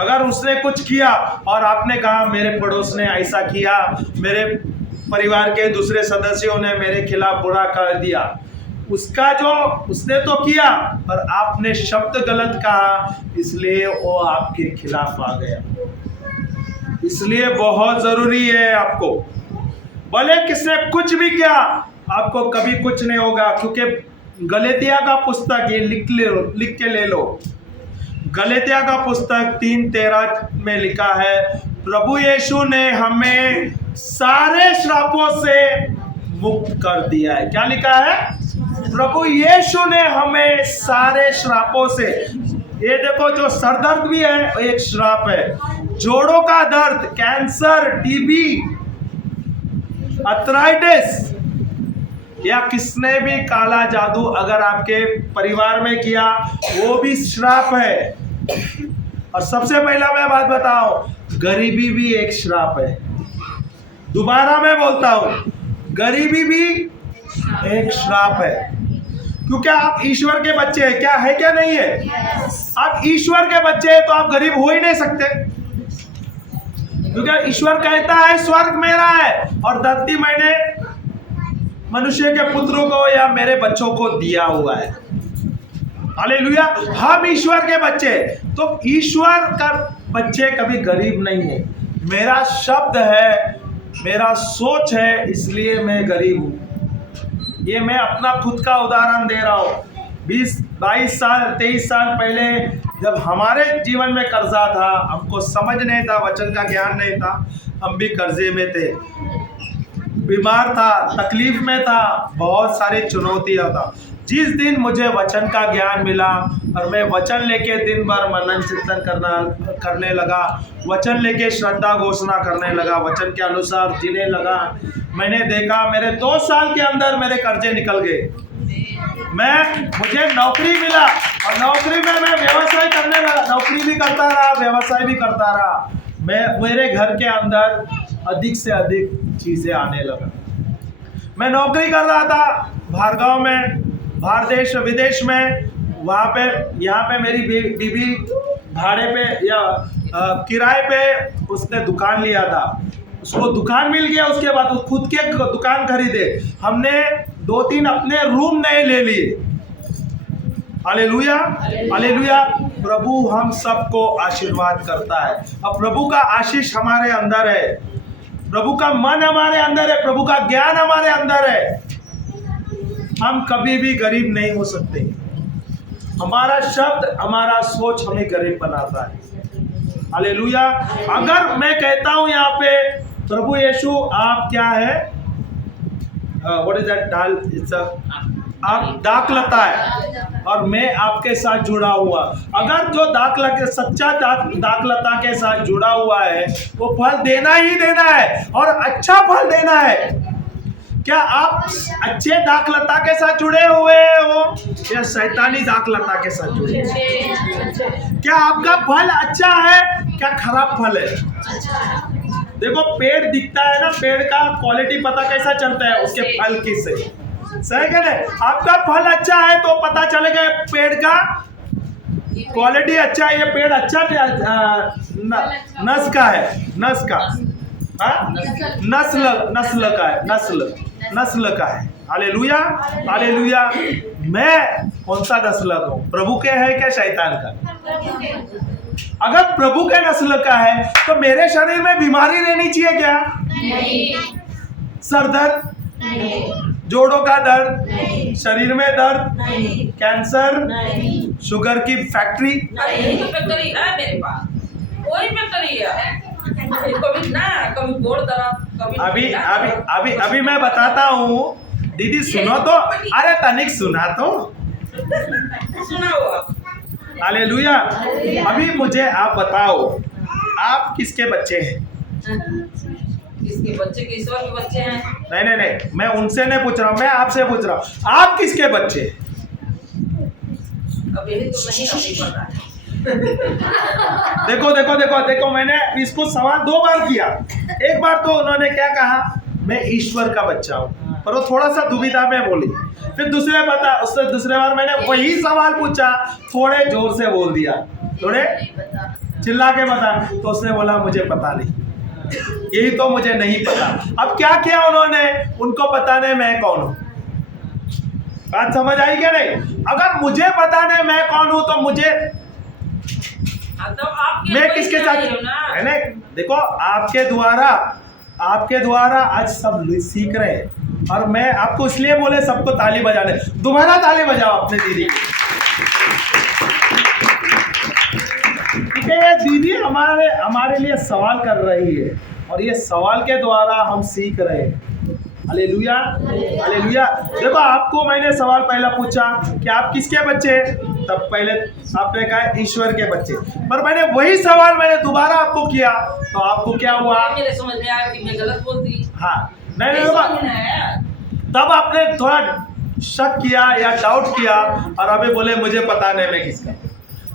अगर उसने कुछ किया और आपने कहा मेरे पड़ोस ने ऐसा किया, मेरे परिवार के दूसरे सदस्यों ने मेरे खिलाफ बुरा कर दिया, उसका जो उसने तो किया पर आपने शब्द गलत कहा, इसलिए वो आपके खिलाफ आ गया। इसलिए बहुत जरूरी है आपको, भले किसने कुछ भी किया आपको कभी कुछ नहीं होगा। क्योंकि गलातिया का पुस्तक, ये लिख के ले लो, गलातिया का पुस्तक 3:13 में लिखा है, प्रभु यीशु ने हमें सारे श्रापों से मुक्त कर दिया है। क्या लिखा है? प्रभु यीशु ने हमें सारे श्रापों से, ये देखो जो सरदर्द भी है वो एक श्राप है, जोड़ों का दर्द, कैंसर, टीबी, अर्थराइटिस या किसने भी काला जादू अगर आपके परिवार में किया, वो भी श्राप है। और सबसे पहला मैं बात बताऊं, गरीबी भी एक श्राप है। दोबारा मैं बोलता हूं, गरीबी भी एक श्राप है। क्योंकि आप ईश्वर के बच्चे हैं, क्या है क्या नहीं है? आप ईश्वर के बच्चे हैं तो आप गरीब हो ही नहीं सकते। क्योंकि ईश्वर कहता है स्वर्ग मेरा है और धरती मैंने मनुष्य के पुत्रों को या मेरे बच्चों को दिया हुआ है। हालेलुया। हम ईश्वर के बच्चे, तो ईश्वर का बच्चे कभी गरीब नहीं है। मेरा शब्द है, मेरा सोच है, इसलिए मैं गरीब हूँ। ये मैं अपना खुद का उदाहरण दे रहा हूँ। 20, 22 साल, 23 साल पहले जब हमारे जीवन में कर्जा था, हमको समझ नहीं था, वचन का ज्ञान नहीं था, हम भी कर्जे में थे, बीमार था, तकलीफ में था, बहुत सारी चुनौतियाँ था। जिस दिन मुझे वचन का ज्ञान मिला और मैं वचन लेके दिन भर मनन चिंतन करने लगा, वचन लेके श्रद्धा घोषणा करने लगा, वचन के अनुसार जीने लगा, मैंने देखा मेरे 2 साल के अंदर मेरे कर्जे निकल गए। मुझे नौकरी मिला और नौकरी में मैं व्यवसाय करने लगा, नौकरी भी करता रहा, व्यवसाय भी करता रहा। मेरे घर के अंदर अधिक से अधिक चीज़ें आने लगा। मैं नौकरी कर रहा था बाहर गाँव में, बाहर देश विदेश में, वहाँ पे यहाँ पे मेरी बीवी भाड़े पे या किराए पे उसने दुकान लिया था, उसको दुकान मिल गया। उसके बाद वो खुद के दुकान खरीदे, हमने 2-3 अपने रूम नए ले लिए। Hallelujah, hallelujah. प्रभु हम सबको आशीर्वाद करता है और प्रभु का आशीष हमारे अंदर है, प्रभु का मन हमारे अंदर है, प्रभु का ज्ञान हमारे अंदर है। हम कभी भी गरीब नहीं हो सकते। हमारा शब्द, हमारा सोच हमें गरीब बनाता है। हालेलुया। अगर मैं कहता हूं यहाँ पे प्रभु यीशु आप क्या है, व्हाट इज दैट, डाल, आप दाखलता है और मैं आपके साथ जुड़ा हुआ। अगर जो दाखलता, सच्चा दाखलता के साथ जुड़ा हुआ है, वो फल देना ही देना है और अच्छा फल देना है। क्या आप अच्छे दाखलता के साथ जुड़े हुए हो या शैतानी दाखलता के साथ जुड़े? क्या आपका फल अच्छा है, क्या खराब फल है? देखो पेड़ दिखता है ना, पेड़ का क्वालिटी पता कैसा चलता है, उसके फल किससे, सही कह रहे? आपका फल अच्छा है तो पता चलेगा पेड़ का क्वालिटी अच्छा है, ये पेड़ अच्छा नस्ल का है, नस्ल का, नस्ल का है, नस्ल का है। Hallelujah, hallelujah. मैं कौन सा नस्ल का हूँ, प्रभु के है क्या शैतान का? अगर प्रभु के नस्ल का है तो मेरे शरीर में बीमारी रहनी चाहिए क्या? नहीं। सर दर्द, जोड़ों का दर्द, शरीर में दर्द, कैंसर, शुगर की फैक्ट्री, फैक्ट्री है मेरे पास, कोई फैक्ट्री है, कभी ना कभी गोड़ दर्द, कभी अभी मैं बताता हूँ। दीदी सुनो तो, अरे तनिक सुना तो, सुनाओ। हालेलुया। अभी मुझे आप बताओ, आप किसके बच्चे हैं? किसके बच्चे? ईश्वर के बच्चे हैं। नहीं, मैं उनसे नहीं पूछ रहा हूँ, मैं आपसे पूछ रहा हूँ, आप किसके बच्चे? अब यही तो नहीं पता। देखो, मैंने इसको सवाल 2 बार किया। एक बार तो उन्होंने क्या कहा, मैं ईश्वर का बच्चा हूँ, पर वो थोड़ा सा दुविधा में बोली। फिर दूसरे बार मैंने वही सवाल पूछा, थोड़े जोर से बोल दिया, थोड़े चिल्ला के बता, तो उसने बोला मुझे पता नहीं, यही तो मुझे नहीं पता। अब क्या किया उन्होंने, उनको पता नहीं मैं कौन हूँ। बात समझ आई क्या नहीं? अगर मुझे पता नहीं मैं कौन हूँ तो मुझे तो मैं किसके साथ नहीं? देखो आपके द्वारा आज सब सीख रहे हैं और मैं आपको इसलिए बोले सबको ताली बजाने, दोबारा ताली बजाओ अपने दीदी की। ठीक है, ये दीदी हमारे लिए सवाल कर रही है और ये सवाल के द्वारा हम सीख रहे हैं। Hallelujah, hallelujah. देखो आपको मैंने सवाल पहला पूछा कि आप किसके बच्चे, तब पहले आपने कहा ईश्वर के बच्चे, पर मैंने वही सवाल दोबारा आपको किया तो आपको क्या हुआ? मेरे समझ में आया कि मैं गलत बोल दी। हाँ, नहीं, तब आपने थोड़ा शक किया या डाउट किया और अभी बोले मुझे पता नहीं मैं किसका।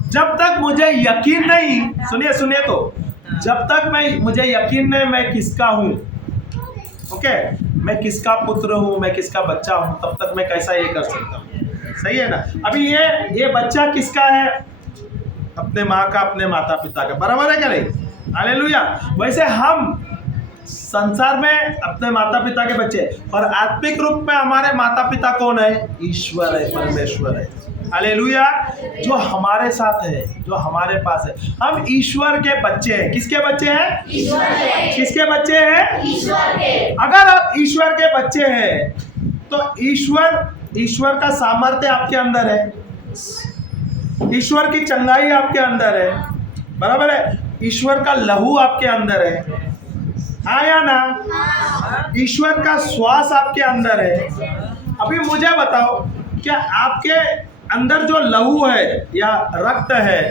जब तक मुझे यकीन नहीं, सुनिए तो, जब तक मुझे यकीन नहीं मैं किसका हूँ, ओके, मैं किसका पुत्र हूँ, मैं किसका बच्चा हूँ, तब तक मैं कैसा ये कर सकता हूँ? सही है ना? अभी ये बच्चा किसका है? अपने माँ का, अपने माता पिता का, बराबर है क्या नहीं? हालेलुया। वैसे हम संसार में अपने माता पिता के बच्चे, और आत्मिक रूप में हमारे माता पिता कौन है? ईश्वर है, परमेश्वर है। हालेलुया। जो हमारे साथ है, जो हमारे पास है, हम ईश्वर के बच्चे हैं। किसके बच्चे हैं? ईश्वर के। किसके बच्चे हैं? ईश्वर के। अगर आप ईश्वर के बच्चे हैं तो ईश्वर का सामर्थ्य आपके अंदर है, ईश्वर की चंगाई आपके अंदर है, बराबर है? ईश्वर का लहू आपके अंदर है, हाँ या ना? ईश्वर का श्वास आपके अंदर है। अभी मुझे बताओ, क्या आपके अंदर जो लहू है या रक्त है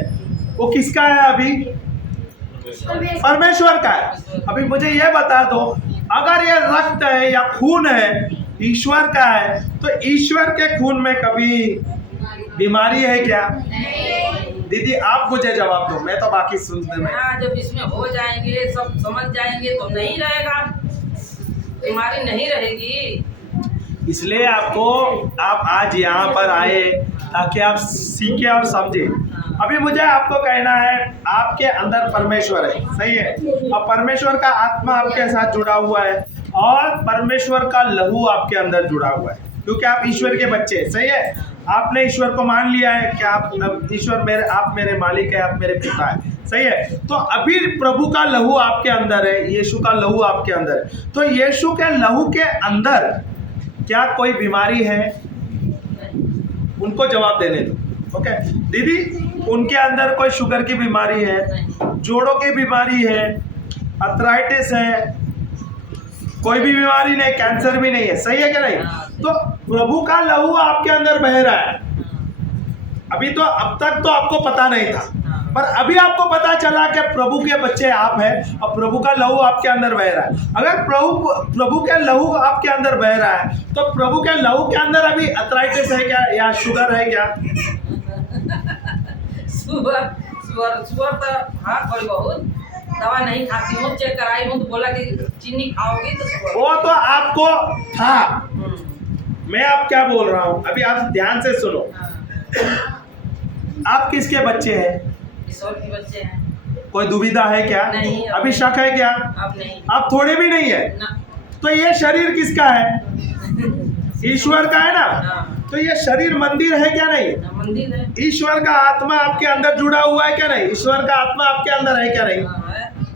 वो किसका है? अभी परमेश्वर का है। अभी मुझे ये बता दो, अगर ये रक्त है या खून है ईश्वर का है, तो ईश्वर के खून में कभी बीमारी है क्या? दीदी आप मुझे जवाब दो, मैं तो बाकी सुनते में। हाँ, जब इसमें हो जाएंगे, सब समझ जाएंगे तो नहीं रहेगा, बीमारी नहीं रहेगी। इसलिए आप आज यहाँ पर आए ताकि आप सीखे और समझे। अभी मुझे आपको कहना है, आपके अंदर परमेश्वर है, सही है? और परमेश्वर का आत्मा आपके साथ जुड़ा हुआ है, और परमेश्वर का लहू आपके अंदर जुड़ा हुआ है, क्योंकि आप ईश्वर के बच्चे हैं, सही है? आपने ईश्वर को मान लिया है कि आप मेरे मालिक है, आप मेरे पिता है, सही है? तो अभी प्रभु का लहू आपके अंदर है, यीशु का लहू आपके अंदर है। तो यीशु के लहू के अंदर क्या कोई बीमारी है? उनको जवाब देने दो। ओके दीदी, उनके अंदर कोई शुगर की बीमारी है, जोड़ों की बीमारी है, अर्थराइटिस है, कोई भी बीमारी नहीं, कैंसर भी नहीं है, सही है क्या नहीं? तो प्रभु का लहू आपके अंदर बह रहा है। अभी तो अब तक तो आपको पता नहीं था, पर अभी आपको पता चला कि प्रभु के बच्चे आप हैं और प्रभु का लहू आपके अंदर बह रहा है। अगर प्रभु के लहू आपके अंदर बह रहा है, तो प्रभु के लहू के अंदर अभी अर्थराइटिस है क्या या शुगर है क्या? शुगर तो हाँ, थोड़ी बहुत दवा नहीं खाती हूँ, चेक कराई हूँ तो बोला कि चीनी खाओगी तो शुगर। वो तो आपको था, मैं आप क्या बोल रहा हूँ, अभी आप ध्यान से सुनो। आप किसके बच्चे हैं? ईश्वर के बच्चे हैं। कोई दुविधा है क्या? नहीं। अभी शक है क्या? अब नहीं। आप थोड़े भी नहीं है ना। तो ये शरीर किसका है? ईश्वर का है ना? तो ये शरीर मंदिर है क्या नहीं? मंदिर है। ईश्वर का आत्मा आपके अंदर जुड़ा हुआ है क्या नहीं? ईश्वर का आत्मा आपके अंदर है क्या नहीं?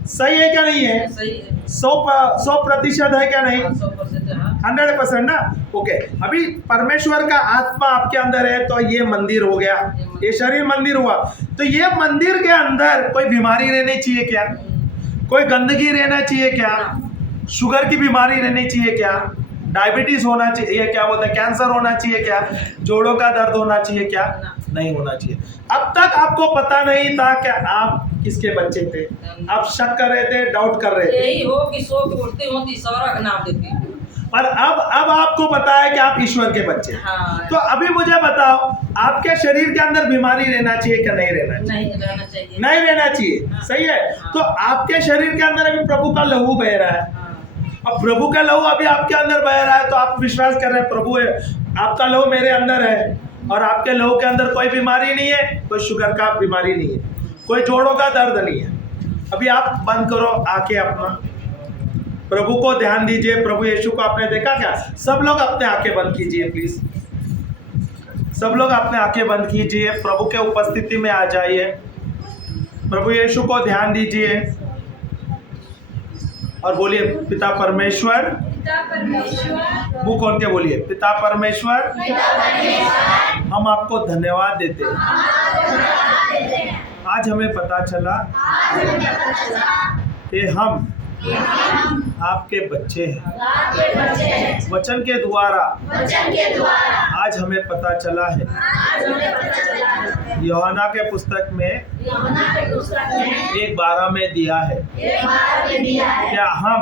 सही है क्या नहीं है? सही है। 100% है क्या नहीं? 100% है। 100% ना? ओके, अभी परमेश्वर का आत्मा आपके अंदर है तो ये मंदिर हो गया, ये शरीर मंदिर हुआ। तो ये मंदिर के अंदर कोई बीमारी रहनी चाहिए क्या? कोई गंदगी रहना चाहिए क्या? शुगर की बीमारी रहनी चाहिए क्या? डायबिटीज होना चाहिए क्या? बोलते हैं कैंसर होना चाहिए क्या? जोड़ों का दर्द होना चाहिए क्या? नहीं होना चाहिए। अब तक आपको पता नहीं था कि आप किसके बच्चे थे, आप शक कर रहे थे, डाउट कर रहे थे। यही हो कि सो के उठती हूँ ईश्वर का नाम देती हूँ, पर अब आपको पता है कि आप ईश्वर के बच्चे हैं। हाँ। तो अभी मुझे बताओ, आपके शरीर के अंदर बीमारी रहना चाहिए क्या नहीं रहना चाहिए? नहीं रहना चाहिए। नहीं रहना चाहिए, सही है? तो आपके शरीर के अंदर अभी प्रभु का लहू बह रहा है, अब प्रभु का लहू अभी आपके अंदर बह रहा है, तो आप विश्वास कर रहे हैं प्रभु है, आपका लहू मेरे अंदर है, और आपके लहू के अंदर कोई बीमारी नहीं है, कोई शुगर का बीमारी नहीं है, कोई जोड़ों का दर्द नहीं है। अभी आप बंद करो आंखें अपना, प्रभु को ध्यान दीजिए। प्रभु यीशु को आपने देखा क्या? सब लोग अपने आंखें बंद कीजिए प्लीज, सब लोग अपने आंखें बंद कीजिए, प्रभु के उपस्थिति में आ जाइए, प्रभु यीशु को ध्यान दीजिए और बोलिए पिता परमेश्वर, मुंह खोल के बोलिए पिता परमेश्वर, हम आपको धन्यवाद देते हैं। आज हमें पता चला कि हम आपके बच्चे हैं। वचन के द्वारा आज हमें पता चला है, यूहन्ना के पुस्तक में 1:12 में दिया है, क्या हम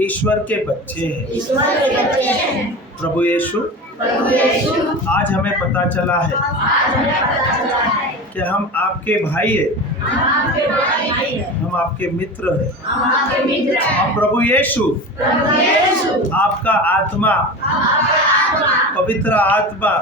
ईश्वर के बच्चे हैं। प्रभु यीशु, आज हमें पता चला है कि हम आपके भाई हैं, हम आपके मित्र हैं। और प्रभु यीशु, आपका आत्मा, पवित्र आत्मा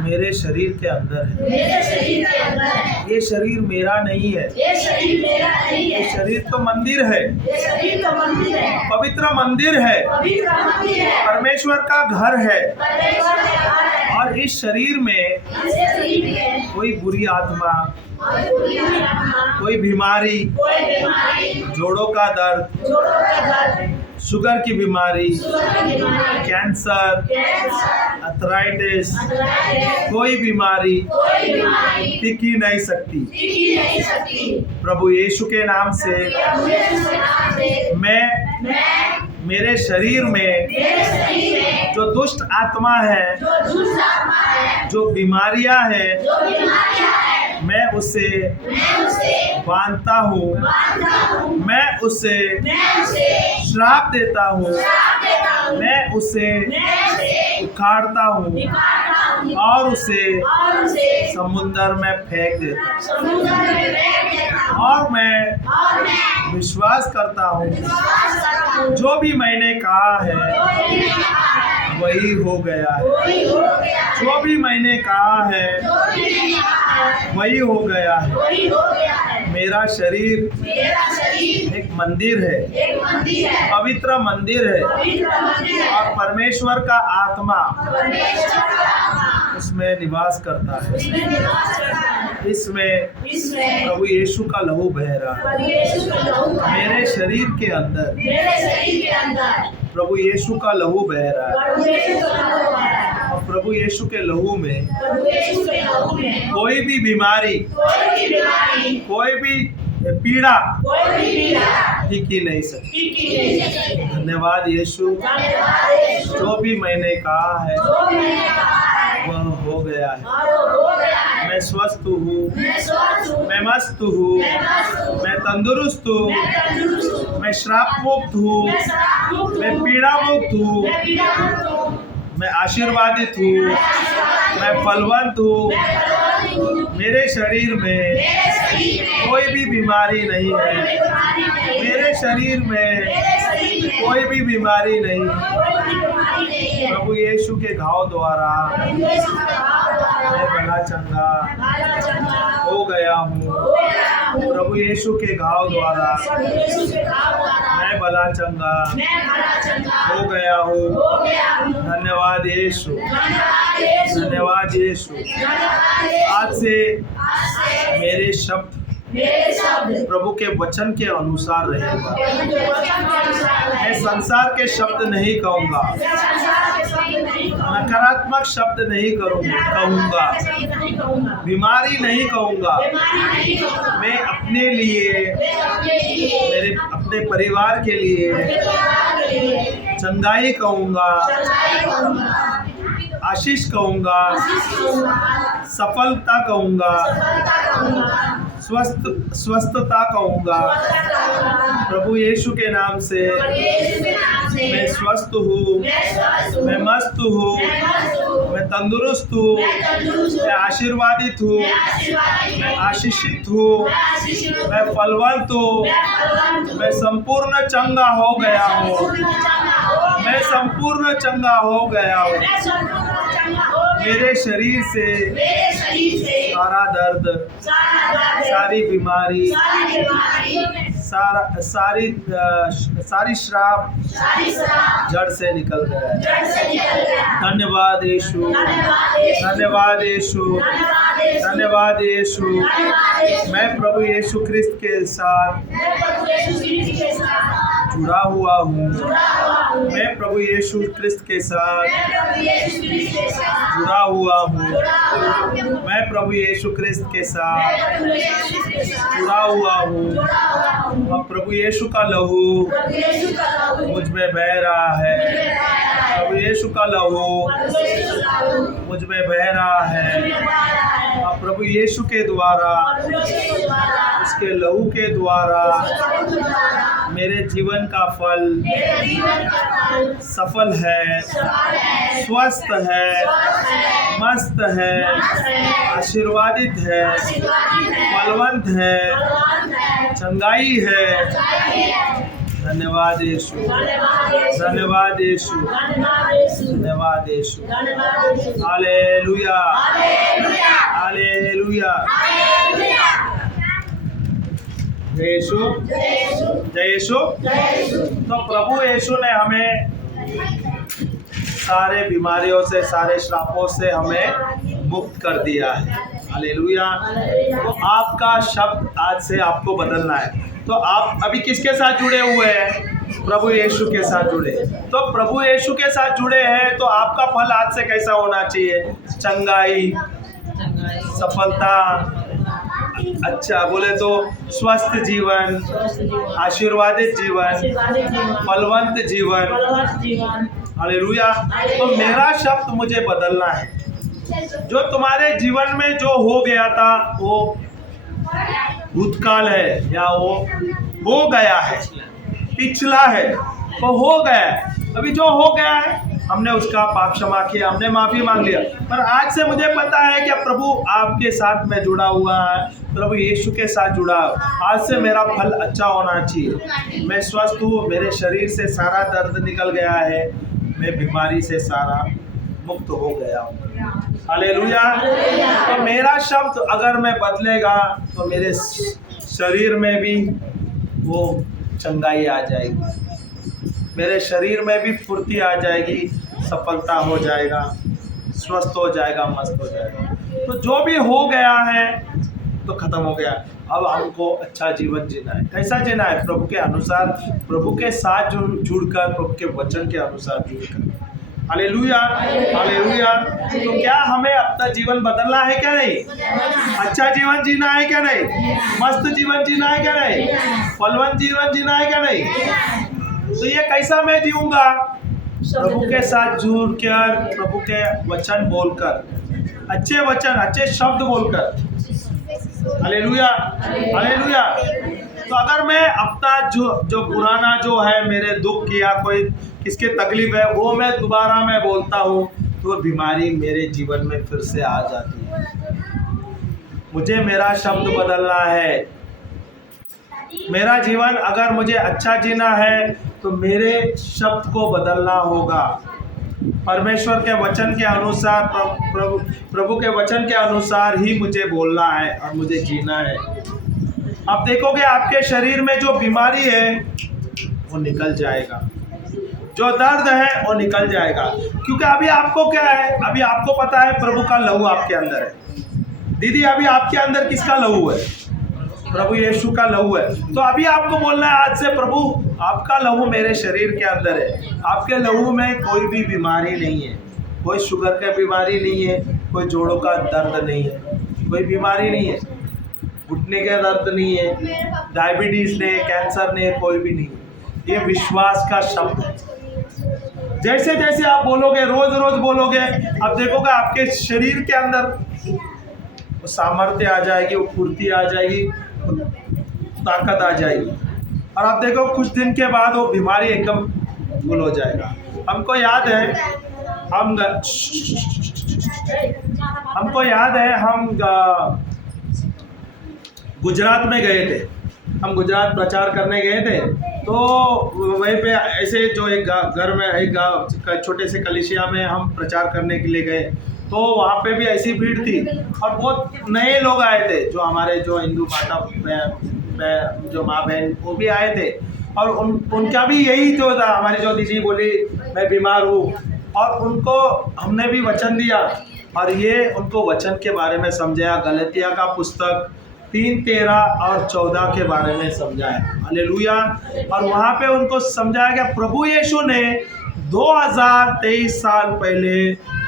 मेरे शरीर के अंदर है। मेरे शरीर के अंदर है। ये शरीर मेरा नहीं है, ये शरीर मेरा नहीं ये है। शरीर तो मंदिर है, ये शरीर तो मंदिर है, पवित्र मंदिर है, पवित्र मंदिर है, परमेश्वर का घर है। परमेश्वर का घर है। और इस शरीर में इस शरीर में कोई बुरी आत्मा, कोई आत्मा, कोई बीमारी, कोई बीमारी, जोड़ों का दर्द, जोड़ों का दर्द, शुगर की बीमारी, शुगर की बीमारी, कैंसर, कैंसर, अर्थराइटिस, अर्थराइटिस, कोई बीमारी कोई बीमारी टिक ही नहीं सकती। टिक ही नहीं सकती। प्रभु यीशु के नाम से प्रभु यीशु के नाम से मैं मेरे शरीर में मेरे शरीर में जो दुष्ट आत्मा है, जो दुष्ट आत्मा है, जो बीमारियां हैं, जो बीमारियां हैं, मैं उसे मैं उसे बांधता हूँ, बांधता हूँ, मैं उसे मैं उसे श्राप देता हूँ, श्राप देता हूँ, मैं उसे मैं उसे उखाड़ता हूँ निकालता हूँ और उसे और उसे समुद्र में फेंक देता हूँ। समुद्र में फेंक देता हूँ। और मैं विश्वास करता हूँ विश्वास करता हूँ, जो भी मैंने कहा है जो मैंने कहा है, वही हो गया है, वही हो गया है। जो भी मैंने कहा है जो मैंने कहा है, वही हो गया है। वही हो गया है। मेरा शरीर मेरा शरीर एक मंदिर है, एक मंदिर है, पवित्र मंदिर है, पवित्र मंदिर है, और परमेश्वर का आत्मा परमेश्वर का आत्मा उसमें निवास करता है। उसमें निवास करता है। इसमें इसमें प्रभु यीशु का लहू बह रहा है। प्रभु यीशु का लहू बह रहा है। मेरे शरीर के अंदर मेरे शरीर के अंदर प्रभु यीशु का लहू बह रहा है। प्रभु यीशु का लहू बह रहा है। और प्रभु यीशु के लहू में प्रभु यीशु के लहू में कोई भी बीमारी, कोई भी बीमारी, कोई भी पीड़ा कोई भी पीड़ा टिक ही नहीं सकती। टिक ही नहीं सकती। धन्यवाद यीशु, धन्यवाद यीशु, जो भी मैंने कहा है जो मैंने कहा है वह हो गया है। और वो हो गया है। मैं स्वस्थ हूँ, मैं स्वस्थ हूँ, मैं मस्त हूँ, मैं मस्त हूँ, मैं तंदुरुस्त हूँ, मैं तंदुरुस्त हूँ, मैं श्राप मुक्त हूँ, मैं शराब मुक्त मैं हूँ, पीड़ा मुक्त हूँ, मैं पीड़ा मुक्त हूँ, मैं आशीर्वादित हूँ, मैं आशीर्वादित मैं फलवंत हूँ। मैं बलवान हूँ। मेरे शरीर में मेरे शरीर में कोई भी बीमारी नहीं कोई है। बीमारी नहीं है। मेरे शरीर में मेरे शरीर में कोई भी बीमारी नहीं है। कोई भी बीमारी नहीं है। प्रभु यीशु के घाव द्वारा प्रभु यीशु का भाव द्वारा मैं भला चंगा भला चंगा हो गया हूँ। हो गया हूँ। प्रभु यीशु के घाव द्वारा प्रभु यीशु के भाव द्वारा मैं भला चंगा मैं भला चंगा हो गया हूँ। हो गया हूँ। धन्यवाद यीशु, धन्यवाद यीशु, धन्यवाद यीशु। धन्यवाद यीशु। आज से आज से मेरे शब्द मेरे शब्द प्रभु के वचन के अनुसार रहेगा। प्रभु के वचन के अनुसार मैं रहेगा। संसार के शब्द नहीं कहूँगा, मैं संसार के शब्द नहीं कहूँगा। नकारात्मक शब्द नहीं कहूँगा, शब्द नहीं कहूँगा। बीमारी नहीं कहूँगा। बीमारी नहीं कहूँगा। मैं अपने लिए, मैं अपने लिए, मेरे अपने परिवार के लिए मेरे परिवार के लिए चंगाई कहूँगा, सच्चाई कहूँगा, आशीष कहूँगा, आशीष कहूँगा, सफलता कहूँगा, सफलता कहूँगा, स्वस्थता कहूँगा। स्वतंत्रता कहूँगा। प्रभु यीशु के नाम से प्रभु यीशु के नाम से मैं स्वस्थ हूँ, मैं स्वस्थ हूँ, मैं मस्त हूँ, मैं मस्त हूँ, मैं तंदुरुस्त हूँ, मैं तंदुरुस्त हूँ, मैं आशीर्वादित हूँ, मैं आशीर्वादित मैं हूँ, आशीषित हूँ, मैं आशीषित हूँ, मैं फलवंत हूँ, मैं फलवंत हूँ, मैं संपूर्ण चंगा हो गया हूँ, संपूर्ण चंगा हो मैं गया। संपूर्ण चंगा हो गया हूँ। मैं संपूर्ण चंगा हो गया। मेरे शरीर से मेरे शरीर से सारा दर्द, सारा दर्द, सारी बीमारी, सारी बीमारी, सारी श्राप सारी शराब जड़ से निकल गया है। जड़ से निकल गया। धन्यवाद यीशु, धन्यवाद यीशु, धन्यवाद यीशु, धन्यवाद यीशु, धन्यवाद यीशु। धन्यवाद यीशु। मैं प्रभु यीशु ख्रिस्त के साथ मैं प्रभु यीशु क्रिस्त के साथ जुड़ा हुआ हूँ। जुड़ा हुआ हूँ। मैं प्रभु यीशु ख्रिस्त के साथ मैं प्रभु यीशु क्रिस्त के साथ जुड़ा हुआ हूँ। जुड़ा हुआ हूँ। मैं प्रभु यीशु ख्रिस्त के साथ मैं प्रभु यीशु के साथ जुड़ा हुआ हूँ। जुड़ा हुआ हूँ। और प्रभु यीशु का लहू प्रभु यीशु का लहू मुझ में बह रहा है। मुझ में बह रहा है। प्रभु यीशु का लहू प्रभु यीशु का लहू मुझ में बह रहा है। मुझ में बह रहा है। और प्रभु यीशु के द्वारा, प्रभु यीशु के द्वारा, उसके लहू के द्वारा प्रभु के द्वारा मेरे जीवन का फल मेरे जीवन का फल सफल है, सफल है, स्वस्थ है, स्वस्थ है, मस्त है, मस्त है, आशीर्वादित है, आशीर्वादित है, फलवंत है, बलवान है, चंगाई है। सच्चाई है। धन्यवाद यीशु, धन्यवाद यीशु, धन्यवाद यीशु। Hallelujah, hallelujah. जय यीशु, जय यीशु। तो प्रभु यीशु ने हमें सारे बीमारियों से, सारे श्रापों से हमें मुक्त कर दिया है। हालेलुया। तो आपका शब्द आज से आपको बदलना है। तो आप अभी किसके साथ जुड़े हुए हैं? प्रभु यीशु के साथ जुड़े। तो प्रभु यीशु के साथ जुड़े हैं तो आपका फल आज से कैसा होना चाहिए? चंगाई, सफलता, अच्छा बोले तो स्वस्थ जीवन, आशीर्वादित जीवन, फलवंत जीवन। हालेलुया। तो मेरा शब्द मुझे बदलना है। जो तुम्हारे जीवन में जो हो गया था वो भूतकाल है या वो हो गया है, पिछला है, वो हो गया है। अभी जो हो गया है हमने उसका पाप क्षमा किया, हमने माफी मांग लिया। पर आज से मुझे पता है कि प्रभु आपके साथ में जुड़ा हुआ है, प्रभु यीशु के साथ जुड़ा। आज से मेरा फल अच्छा होना चाहिए। मैं स्वस्थ हूँ, मेरे शरीर से सारा दर्द निकल गया है, मैं बीमारी से सारा मुक्त हो गया हूँ। हालेलुया। तो मेरा शब्द अगर मैं बदलेगा तो मेरे शरीर में भी वो चंगाई आ जाएगी, मेरे शरीर में भी फुर्ती आ जाएगी, सफलता हो जाएगा, स्वस्थ हो जाएगा, मस्त हो जाएगा। तो जो भी हो गया है तो खत्म हो गया। अब हमको अच्छा जीवन जीना है। कैसा जीना है? प्रभु के अनुसार, प्रभु के साथ जुड़कर, प्रभु के वचन के अनुसार जुड़कर। Hallelujah, hallelujah. तो क्या हमें अपना जीवन बदलना है क्या नहीं? अच्छा जीवन जीना है क्या नहीं? मस्त जीवन जीना है क्या नहीं? फलवंत जीवन जीना है क्या नहीं? तो ये कैसा मैं जीऊंगा? प्रभु के साथ जुड़कर, प्रभु के वचन बोलकर, अच्छे वचन, अच्छे शब्द बोलकर। Hallelujah, hallelujah. तो अगर मैं अपना जो पुराना जो है, मेरे दुख या कोई किसके तकलीफ है, वो मैं दोबारा मैं बोलता हूँ तो बीमारी मेरे जीवन में फिर से आ जाती है। मुझे मेरा शब्द बदलना है। मेरा जीवन अगर मुझे अच्छा जीना है तो मेरे शब्द को बदलना होगा। परमेश्वर के वचन के अनुसार, प्रभु के वचन के अनुसार ही मुझे बोलना है और मुझे जीना है। आप देखोगे आपके शरीर में जो बीमारी है वो निकल जाएगा, जो दर्द है वो निकल जाएगा। क्योंकि अभी आपको क्या है? अभी आपको पता है प्रभु का लहू आपके अंदर है। दीदी, अभी आपके अंदर किसका लहू है? प्रभु यीशु का लहू है। तो अभी आपको बोलना है आज से, प्रभु आपका लहू मेरे शरीर के अंदर है। आपके लहू में कोई भी बीमारी नहीं है, कोई शुगर की बीमारी नहीं है, कोई जोड़ों का दर्द नहीं है, कोई बीमारी नहीं है, घुटने का दर्द नहीं है, डायबिटीज ने, कैंसर ने, कोई भी नहीं। ये विश्वास का शब्द है। जैसे जैसे आप बोलोगे, रोज रोज बोलोगे, आप देखोगे आपके शरीर के अंदर वो सामर्थ्य आ जाएगी, वो फुर्ती आ जाएगी, ताकत आ जाएगी। और आप देखो कुछ दिन के बाद वो बीमारी एकदम दूर हो जाएगा। हमको याद है हम गुजरात में गए थे। हम गुजरात प्रचार करने गए थे। तो वहीं पे ऐसे जो एक घर में, एक छोटे से कलिसिया में हम प्रचार करने के लिए गए। तो वहाँ पे भी ऐसी भीड़ थी और बहुत नए लोग आए थे, जो हमारे जो हिंदू माता जो माँ बहन वो भी आए थे। और उनका भी यही जो था, हमारी जो दीदी बोली मैं बीमार हूँ, और उनको हमने भी वचन दिया और ये उनको वचन के बारे में समझाया। गलतिया का पुस्तक 3, 13 और 14 के बारे में समझाया। हालेलुया। और वहाँ पे उनको समझाया गया प्रभु यीशु ने 2023 साल पहले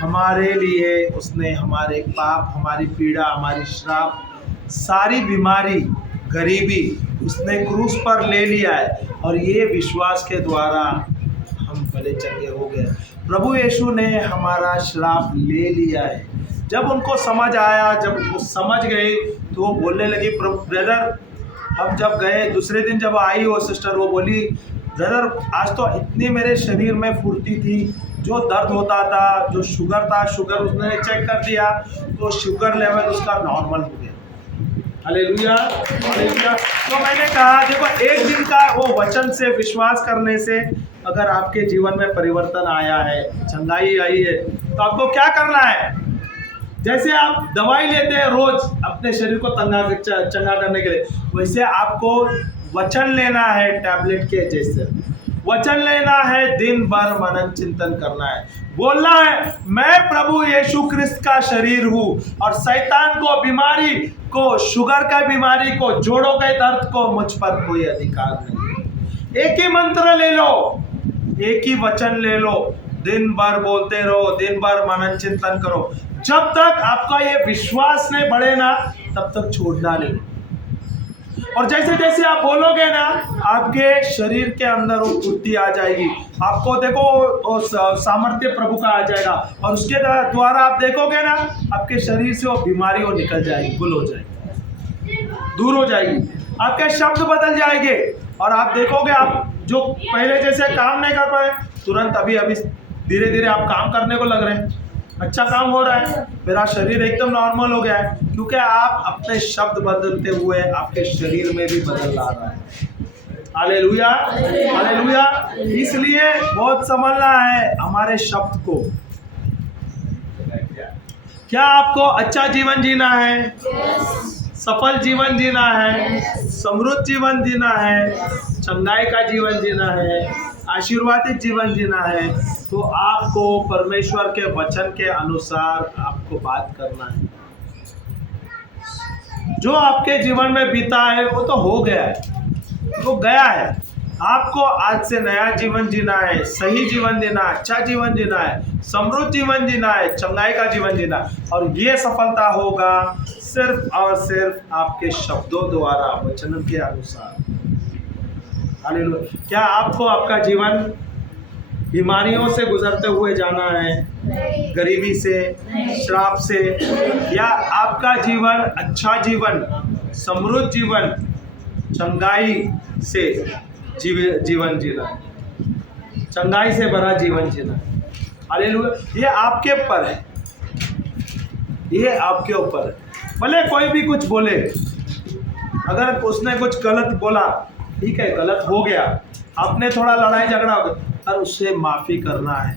हमारे लिए, उसने हमारे पाप, हमारी पीड़ा, हमारी श्राप, सारी बीमारी, गरीबी उसने क्रूस पर ले लिया है। और ये विश्वास के द्वारा हम भले चंगे हो गए। प्रभु यीशु ने हमारा श्राप ले लिया है। जब उनको समझ आया, जब वो समझ गए तो वो बोलने लगी, प्रभु ब्रदर, हम जब गए दूसरे दिन जब आई वो सिस्टर, वो बोली ब्रदर आज तो इतनी मेरे शरीर में फुर्ती थी, जो दर्द होता था, जो शुगर था, शुगर उसने चेक कर दिया तो शुगर लेवल उसका नॉर्मल हो गया। Hallelujah hallelujah. तो मैंने कहा देखो, एक दिन का वो वचन से विश्वास करने से अगर आपके जीवन में परिवर्तन आया है, चंगाई आई है, तो आपको क्या करना है? जैसे आप दवाई लेते हैं रोज अपने शरीर को चंगा करने के लिए, वैसे आपको वचन लेना है टैबलेट के जैसे। वचन लेना है, दिन भर मनन चिंतन करना है, बोलना है मैं प्रभु यीशु क्रिस्त का शरीर हूँ और शैतान को, बीमारी को, शुगर का बीमारी को, जोड़ों के दर्द को मुझ पर कोई अधिकार नहीं। एक ही मंत्र ले लो, एक ही वचन ले लो, दिन भर बोलते रहो, दिन भर मनन चिंतन करो। जब तक आपका ये विश्वास नहीं बढ़े ना, तब तक छोड़ना नहीं। और जैसे जैसे आप बोलोगे ना, आपके शरीर के अंदर वो फुर्ती आ जाएगी, आपको देखो सामर्थ्य प्रभु का आ जाएगा, और उसके द्वारा आप देखोगे ना, आपके शरीर से वो बीमारी वो निकल जाएगी, गुल हो जाएगी, दूर हो जाएगी, आपके शब्द बदल जाएंगे, और आप देखोगे आप जो पहले जैसे काम नहीं कर पाए, तुरंत अभी धीरे धीरे आप काम करने को लग रहे हैं, अच्छा काम हो रहा है, मेरा शरीर एकदम नॉर्मल हो गया है, क्योंकि आप अपने शब्द बदलते हुए आपके शरीर में भी बदल ला रहा है। Hallelujah hallelujah. इसलिए बहुत समझना है हमारे शब्द को। क्या आपको अच्छा जीवन जीना है? सफल जीवन जीना है, समृद्ध जीवन जीना है, चंगाई का जीवन जीना है, आशीर्वादित जीवन जीना है, तो आपको परमेश्वर के वचन के अनुसार आपको बात करना है। जो आपके जीवन में बीता है वो तो हो गया है, वो गया है। आपको आज से नया जीवन जीना है, सही जीवन जीना है, अच्छा जीवन जीना है, समृद्ध जीवन जीना है, चंगाई का जीवन जीना है, और ये सफलता होगा सिर्फ और सिर्फ आपके शब्दों द्वारा, वचन के अनुसार। हालेलुया। क्या आपको आपका जीवन बीमारियों से गुजरते हुए जाना है, गरीबी से, श्राप से, या आपका जीवन अच्छा जीवन, समृद्ध जीवन, चंगाई से जीवन जीना, चंगाई से भरा जीवन जीना? हालेलुया। ये आपके ऊपर है, ये आपके ऊपर है। भले कोई भी कुछ बोले, अगर उसने कुछ गलत बोला, ठीक है, गलत हो गया, आपने थोड़ा लड़ाई झगड़ा हो गया, और उससे माफ़ी करना है,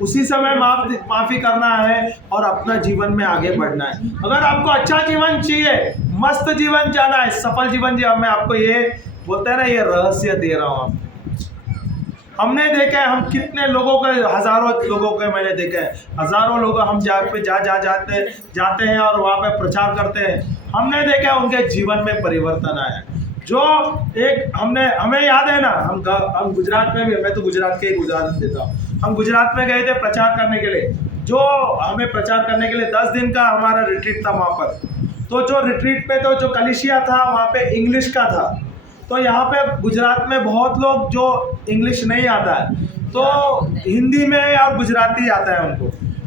उसी समय माफ़ी करना है, और अपना जीवन में आगे बढ़ना है। अगर आपको अच्छा जीवन चाहिए, मस्त जीवन जाना है, सफल जीवन जीना, मैं आपको ये बोलते हैं ना, ये रहस्य दे रहा हूँ। हमने देखा है, हम कितने लोगों के, हज़ारों लोगों के मैंने देखा है, हज़ारों लोग हम जाते हैं और वहाँ पे प्रचार करते हैं, हमने देखा है उनके जीवन में परिवर्तन आया। जो एक हमें याद है ना, हम गुजरात में भी, मैं तो गुजरात के ही उदाहरण देता हूँ, हम गुजरात में गए थे प्रचार करने के लिए, जो हमें प्रचार करने के लिए 10 दिन का हमारा रिट्रीट था वहाँ पर। तो जो रिट्रीट पे तो जो कलिसिया था वहाँ पे इंग्लिश का था, तो यहाँ पे गुजरात में बहुत लोग जो इंग्लिश नहीं आता है, तो हिंदी में और गुजराती आता है उनको,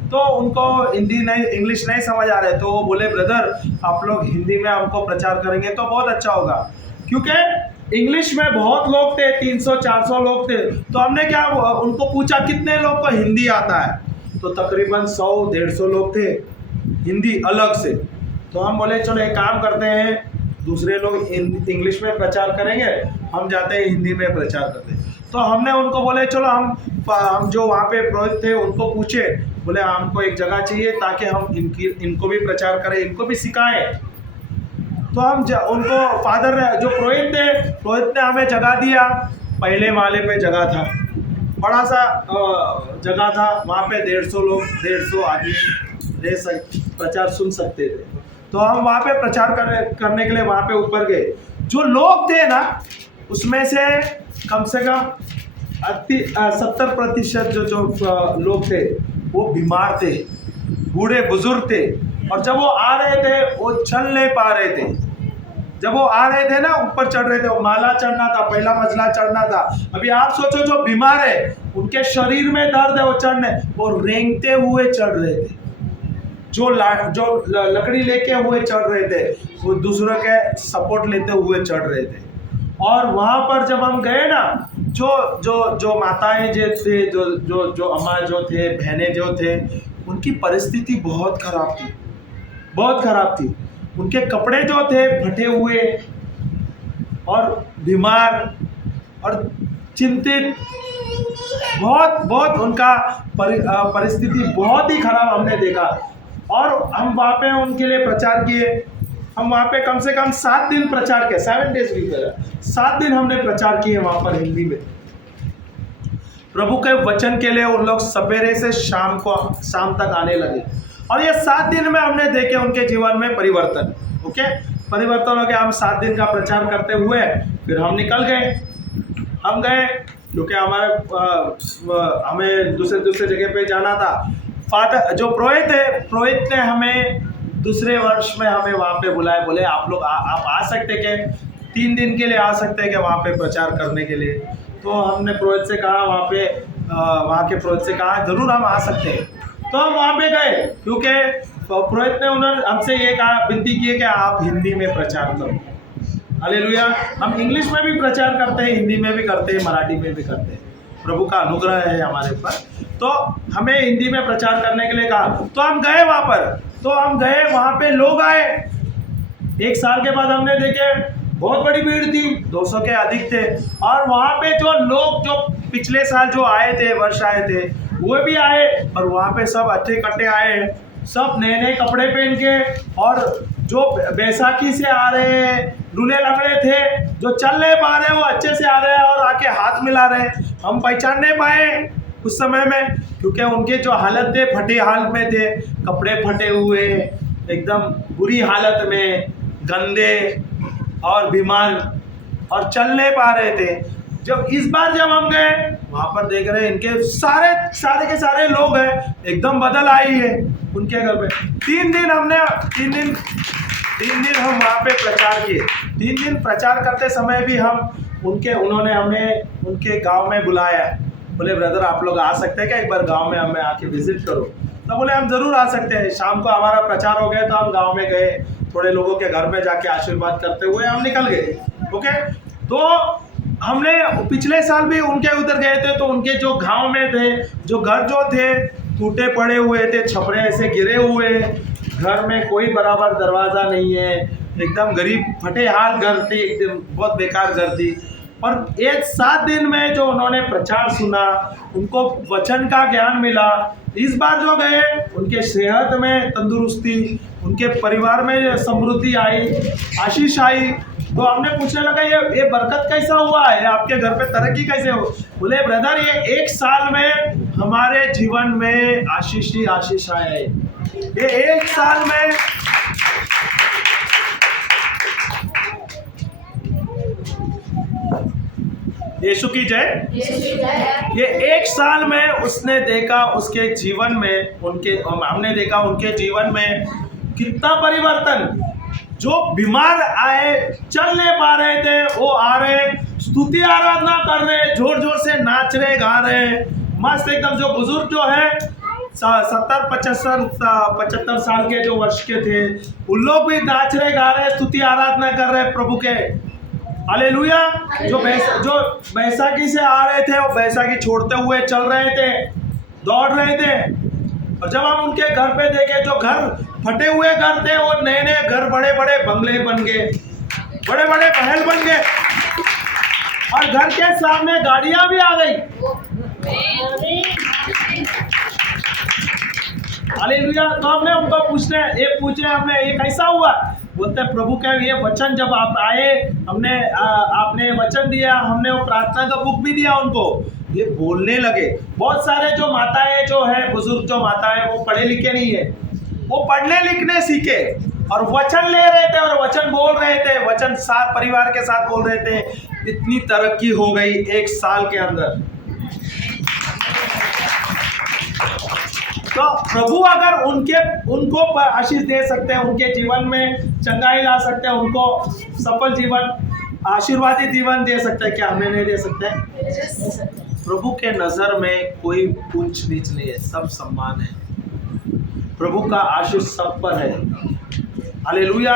तो उनको हिंदी नहीं, इंग्लिश नहीं समझ आ रहे, तो वो बोले ब्रदर आप लोग हिंदी में हमको प्रचार करेंगे तो बहुत अच्छा होगा, क्योंकि इंग्लिश में बहुत लोग थे, 300-400 लोग थे। तो हमने क्या उनको पूछा कितने लोग को हिंदी आता है, तो तकरीबन 100-150 लोग थे हिंदी अलग से। तो हम बोले चलो एक काम करते हैं, दूसरे लोग इंग्लिश में प्रचार करेंगे, हम जाते हैं हिंदी में प्रचार करते हैं। तो हमने उनको बोले चलो हम जो वहाँ पे पुरोहित थे उनको पूछे, बोले हमको एक जगह चाहिए ताकि हम इनको भी प्रचार करें, इनको भी सिखाएं। तो हम उनको फादर जो पुरोहित ने हमें जगह दिया, पहले माले पे जगह था, बड़ा सा जगह था, वहाँ पे 150 आदमी प्रचार सुन सकते थे। तो हम वहाँ पे प्रचार करने के लिए वहाँ पे ऊपर गए। जो लोग थे ना, उसमें से कम 70% जो लोग थे वो बीमार थे, बूढ़े बुजुर्ग थे, और जब वो आ रहे थे वो चल नहीं पा रहे थे। जब वो आ रहे थे ना, ऊपर चढ़ रहे थे, वो माला चढ़ना था, पहला मंजिला चढ़ना था। अभी आप सोचो जो बीमार है, उनके शरीर में दर्द है, वो चढ़ने, वो रेंगते हुए चढ़ रहे थे, जो लकड़ी लेके हुए चढ़ रहे थे, वो दूसरों के सपोर्ट लेते हुए चढ़ रहे थे। और वहाँ पर जब हम गए ना, जो माताएं जो थे, जो अम्मा जो थे, बहनें जो थे, उनकी परिस्थिति बहुत खराब थी, बहुत खराब थी। उनके कपड़े जो थे फटे हुए और बीमार और चिंतित, बहुत बहुत उनका परिस्थिति बहुत ही खराब हमने देखा। और हम वहाँ पे उनके लिए प्रचार किए। हम वहाँ पे कम से कम 7 दिन प्रचार किए, 7 डेज भी किया, 7 दिन हमने प्रचार किए वहाँ पर हिंदी में। प्रभु के वचन के लिए उन लोग सवेरे से शाम तक आने लगे और ये 7 दिन में हमने देखे उनके जीवन में परिवर्तन। ओके, परिवर्तन हो गया। हम 7 दिन का प्रचार करते हुए फिर हम निकल गए। हम गए क्योंकि हमें दूसरे जगह पे जाना था। फादर जो पुरोहित ने हमें दूसरे वर्ष में हमें वहाँ पे बुलाए, बोले आप लोग आप आ सकते क्या, 3 दिन के लिए आ सकते हैं क्या वहाँ पे प्रचार करने के लिए। तो हमने पुरोहित से कहा, वहाँ के पुरोहित से कहा ज़रूर हम आ सकते हैं। तो हम वहाँ पे गए क्योंकि पुरोहित ने उन्होंने हमसे ये कहा, विनती की कि आप हिंदी में प्रचार करो। हालेलुया। हम इंग्लिश में भी प्रचार करते हैं, हिंदी में भी करते हैं, मराठी में भी करते हैं। प्रभु का अनुग्रह है हमारे ऊपर। तो हमें हिंदी में प्रचार करने के लिए कहा, तो हम गए वहाँ पर। तो हम गए, वहाँ पे लोग आए। 1 साल के बाद हमने देखे बहुत बड़ी भीड़ थी, 200 के अधिक थे। और वहाँ पे जो लोग जो पिछले साल जो आए थे, वर्ष आए थे, वो भी आए। और वहाँ पे सब अच्छे कट्टे आए, सब नए कपड़े पहन के। और जो बैसाखी से आ रहे हैं, लूले लंगड़े थे, जो चल नहीं पा रहे वो अच्छे से आ रहे हैं और आके हाथ मिला रहे हैं। हम पहचान नहीं पाए उस समय में क्योंकि उनके जो हालत थे फटे हालत में थे, कपड़े फटे हुए, एकदम बुरी हालत में, गंदे और बीमार और चल नहीं पा रहे थे। इस बार जब हम गए वहाँ पर देख रहे हैं इनके सारे के सारे लोग हैं, एकदम बदल आई है उनके घर पे। 3 दिन हम वहाँ पे प्रचार किए। 3 दिन प्रचार करते समय भी उन्होंने हमें उनके गांव में बुलाया। बोले ब्रदर आप लोग आ सकते हैं क्या, एक बार गांव में हमें आके विजिट करो। तो बोले हम ज़रूर आ सकते हैं। शाम को हमारा प्रचार हो गया तो हम गांव में गए, थोड़े लोगों के घर में जाके आशीर्वाद करते हुए हम निकल गए। ओके, तो हमने पिछले साल भी उनके उधर गए थे। तो उनके जो गांव में थे, जो घर जो थे टूटे पड़े हुए थे, छपरे ऐसे गिरे हुए, घर में कोई बराबर दरवाज़ा नहीं है, एकदम गरीब फटे हाल घर थी, एकदम बहुत बेकार घर थी। और 7 दिन में जो उन्होंने प्रचार सुना, उनको वचन का ज्ञान मिला। इस बार जो गए उनके सेहत में तंदुरुस्ती, उनके परिवार में समृद्धि आई, आशीष आई। तो हमने पूछने लगा ये बरकत कैसा हुआ है, आपके घर पे तरक्की कैसे हो। बोले ब्रदर ये 1 साल में हमारे जीवन में आशीष ही आशीष आया है। ये 1 साल में यीशु की जय। ये 1 साल में उसने देखा उसके जीवन में, हमने देखा उनके जीवन में कितना परिवर्तन। जो बीमार आए, चल नहीं पा रहे थे, वो आ रहे, स्तुति आराधना कर रहे, जोर जोर से नाच रहे, गा रहे, मस्त एकदम। जो बुजुर्ग जो है 70-75 साल के जो वर्ष के थे, उन लोग भी नाच रहे, गा रहे, स्तुति आराधना कर रहे प्रभु के। हालेलुया। जो बैसाखी से आ रहे थे, वो बैसाखी छोड़ते हुए चल रहे थे, दौड़ रहे थे। और जब हम उनके घर पे देखे, जो घर फटे हुए घर थे, वो नए घर, बड़े बड़े बंगले बन गए, बड़े बड़े महल बन गए, और घर के सामने गाड़ियां भी आ गई। हालेलुया। तो हमने उनको पूछे हमने ये कैसा हुआ। बोलते प्रभु का ये वचन जब आप आए, आपने वचन दिया, हमने वो प्रार्थना का बुक भी दिया उनको, ये बोलने लगे। बहुत सारे जो माताएं जो है, बुजुर्ग जो माताएं, वो पढ़े लिखे नहीं है, वो पढ़ने लिखने सीखे और वचन ले रहे थे और वचन बोल रहे थे, वचन साथ परिवार के साथ बोल रहे थे। इतनी तरक्की हो गई 1 साल के अंदर। तो प्रभु अगर उनको आशीष दे सकते हैं, उनके जीवन में चंगाई ला सकते हैं, उनको सफल जीवन, आशीर्वादी जीवन दे सकते हैं, क्या हमें नहीं दे सकते? प्रभु के नज़र में कोई ऊंच नीच नहीं है, सब सम्मान है। प्रभु का आशीष सब पर है। हालेलुया।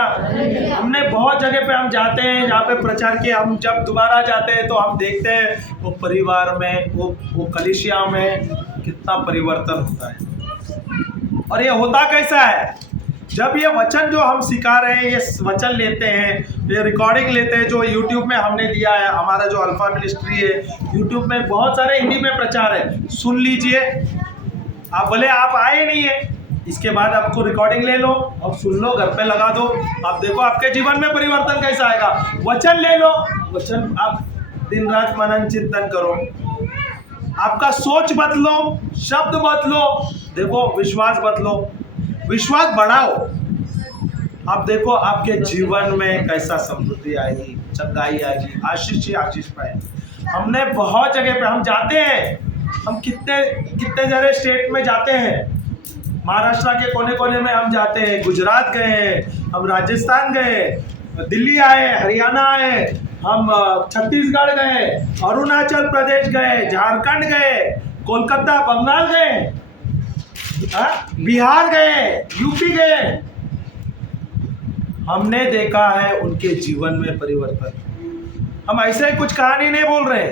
हमने बहुत जगह पे हम जाते हैं जहाँ पे प्रचार किए, हम जब दोबारा जाते हैं तो हम देखते हैं वो परिवार में, वो कलीसिया में कितना परिवर्तन होता है। और ये होता कैसा है? जब ये वचन जो हम सिखा रहे हैं, ये वचन लेते हैं, ये रिकॉर्डिंग लेते हैं जो यूट्यूब में हमने दिया है, हमारा जो अल्फा मिनिस्ट्री है, यूट्यूब में बहुत सारे हिंदी में प्रचार है, सुन लीजिए। आप बोले आप आए नहीं है, इसके बाद आपको रिकॉर्डिंग ले लो और सुन लो, घर पे लगा दो, आप देखो आपके जीवन में परिवर्तन कैसा आएगा। वचन ले लो, वचन आप दिन रात मनन चिंतन करो, आपका सोच बदलो, शब्द बदलो, देखो विश्वास बदलो, विश्वास बढ़ाओ, आप देखो आपके जीवन में कैसा समृद्धि आएगी, चंगाई आएगी, आशीष ही आशीष पाए। हमने बहुत जगह पे हम जाते हैं, हम कितने सारे स्टेट में जाते हैं, महाराष्ट्र के कोने कोने में हम जाते हैं, गुजरात गए हैं, हम राजस्थान गए, दिल्ली आए, हरियाणा आए, हम छत्तीसगढ़ गए, अरुणाचल प्रदेश गए, झारखंड गए, कोलकाता बंगाल गए, बिहार गए, यूपी गए। हमने देखा है उनके जीवन में परिवर्तन। हम ऐसे ही कुछ कहानी नहीं बोल रहे,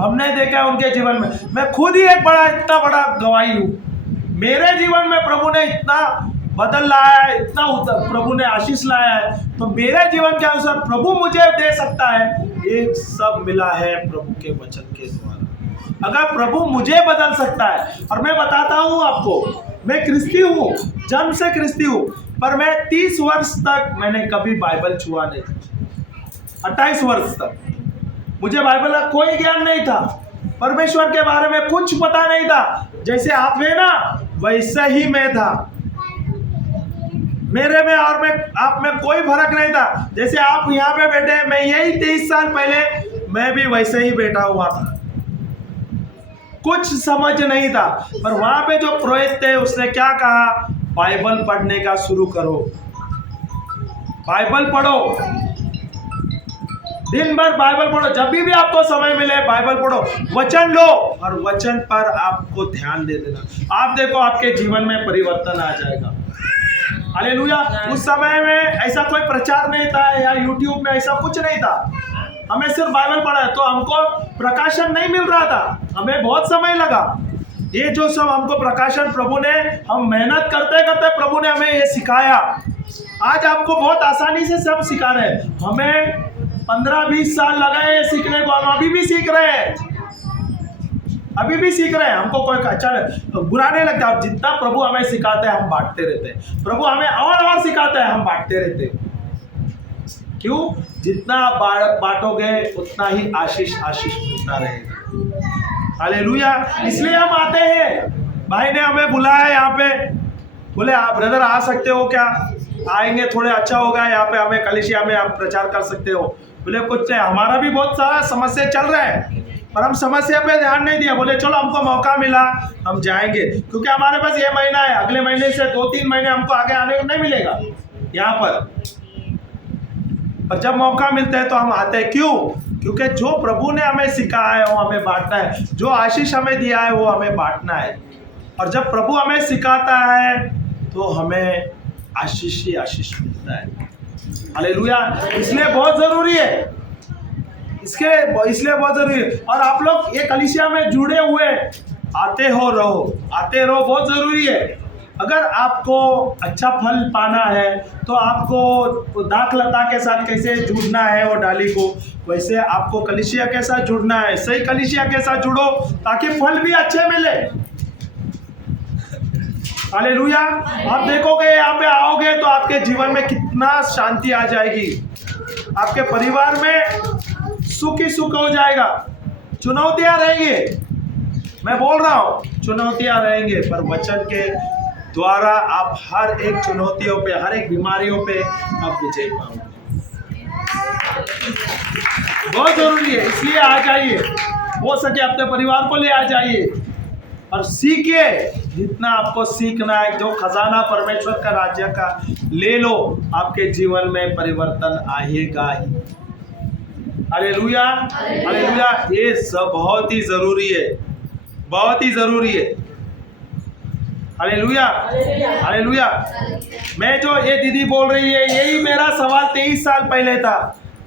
हमने देखा है उनके जीवन में। मैं खुद ही इतना बड़ा गवाही हूँ। मेरे जीवन में प्रभु ने इतना बदल लाया है, इतना प्रभु ने आशीष लाया है, तो मेरे जीवन के अनुसार प्रभु मुझे दे सकता है। ये सब मिला है प्रभु के वचन के द्वारा। अगर प्रभु मुझे बदल सकता है, और मैं बताता हूँ आपको, मैं क्रिस्ती हूँ, जन्म से क्रिस्ती हूँ, पर मैं 30 वर्ष तक मैंने कभी बाइबल छुआ नहीं, 28 वर्ष तक मुझे बाइबल का कोई ज्ञान नहीं था, परमेश्वर के बारे में कुछ पता नहीं था। जैसे आप में ना, वैसे ही मैं था, मेरे में और मैं आप में कोई फर्क नहीं था। जैसे आप यहाँ पे बैठे, मैं यही 23 साल पहले मैं भी वैसे ही बैठा हुआ था, कुछ समझ नहीं था। पर वहां पे जो पुरोहित थे उसने क्या कहा, बाइबल पढ़ने का शुरू करो, बाइबल पढ़ो, दिन भर बाइबल पढ़ो, जब भी आपको समय मिले बाइबल पढ़ो, वचन लो और वचन पर आपको ध्यान दे देना। आप देखो आपके जीवन में परिवर्तन आ जाएगा। हालेलुया। उस समय में ऐसा कोई प्रचार नहीं था, या यूट्यूब में ऐसा कुछ नहीं था, हमें सिर्फ बाइबल पढ़ा है, तो हमको प्रकाशन नहीं मिल रहा था, हमें बहुत समय लगा। ये जो सब हमको प्रकाशन प्रभु ने, हम मेहनत करते करते प्रभु ने हमें ये सिखाया। आज आपको बहुत आसानी से सब सिखा रहे हैं। हमें 15-20 साल लगे सीखने को, हम अभी भी सीख रहे हैं, अभी भी सीख रहे हैं। हमको कोई अच्छा तो बुरा नहीं लगता। अब जितना प्रभु हमें सिखाते हैं हम बांटते रहते हैं, प्रभु हमें और सिखाते हैं हम बांटते रहते हैं। क्यों? जितना बांटोगे उतना ही आशीष मिलता रहेगा। हालेलुया। इसलिए हम आते हैं, भाई ने हमें बुलाया यहाँ पे, बोले आप ब्रदर आ सकते हो क्या? आएंगे, थोड़े अच्छा होगा, यहाँ पे हमें कलीसिया में आप प्रचार कर सकते हो। बोले कुछ नहीं, हमारा भी बहुत सारा समस्या चल रहा है, पर हम समस्या पे ध्यान नहीं दिया। बोले चलो हमको मौका मिला, हम जाएंगे, क्योंकि हमारे पास ये महीना है, अगले महीने से 2-3 महीने हमको आगे आने को नहीं मिलेगा यहाँ पर जब मौका मिलता है तो हम आते हैं। क्यों? क्योंकि जो प्रभु ने हमें सिखाया है वो हमें बांटना है, जो आशीष हमें दिया है वो हमें बांटना है। और जब प्रभु हमें सिखाता है तो हमें आशीष ही आशीष मिलता है। हालेलुया। इसलिए बहुत ज़रूरी है, इसलिए बहुत ज़रूरी है। और आप लोग ये कलीसिया में जुड़े हुए आते रहो, बहुत ज़रूरी है। अगर आपको अच्छा फल पाना है तो आपको दाखलता के साथ कैसे जुड़ना है वो डाली को, वैसे आपको कलीसिया के साथ जुड़ना है। सही कलीसिया के साथ जुड़ो ताकि फल भी अच्छे मिले। हालेलुया। आप देखोगे यहाँ पे आओगे तो आपके जीवन में कितना शांति आ जाएगी, आपके परिवार में सुख ही सुख हो जाएगा। चुनौतियाँ रहेंगी, मैं बोल रहा हूँ चुनौतियाँ रहेंगे, पर वचन के द्वारा आप हर एक चुनौतियों पे, हर एक बीमारियों पे आप विजय पाओगे। बहुत जरूरी है, इसलिए आ जाइए, हो सके अपने परिवार को ले आ जाइए और सीखिए। जितना आपको सीखना है, जो खजाना परमेश्वर का राज्य का ले लो, आपके जीवन में परिवर्तन आएगा ही। Hallelujah, hallelujah. ये सब बहुत ही जरूरी है, बहुत ही जरूरी है। Hallelujah, hallelujah. मैं जो ये दीदी बोल रही है, यही मेरा सवाल 23 साल पहले था।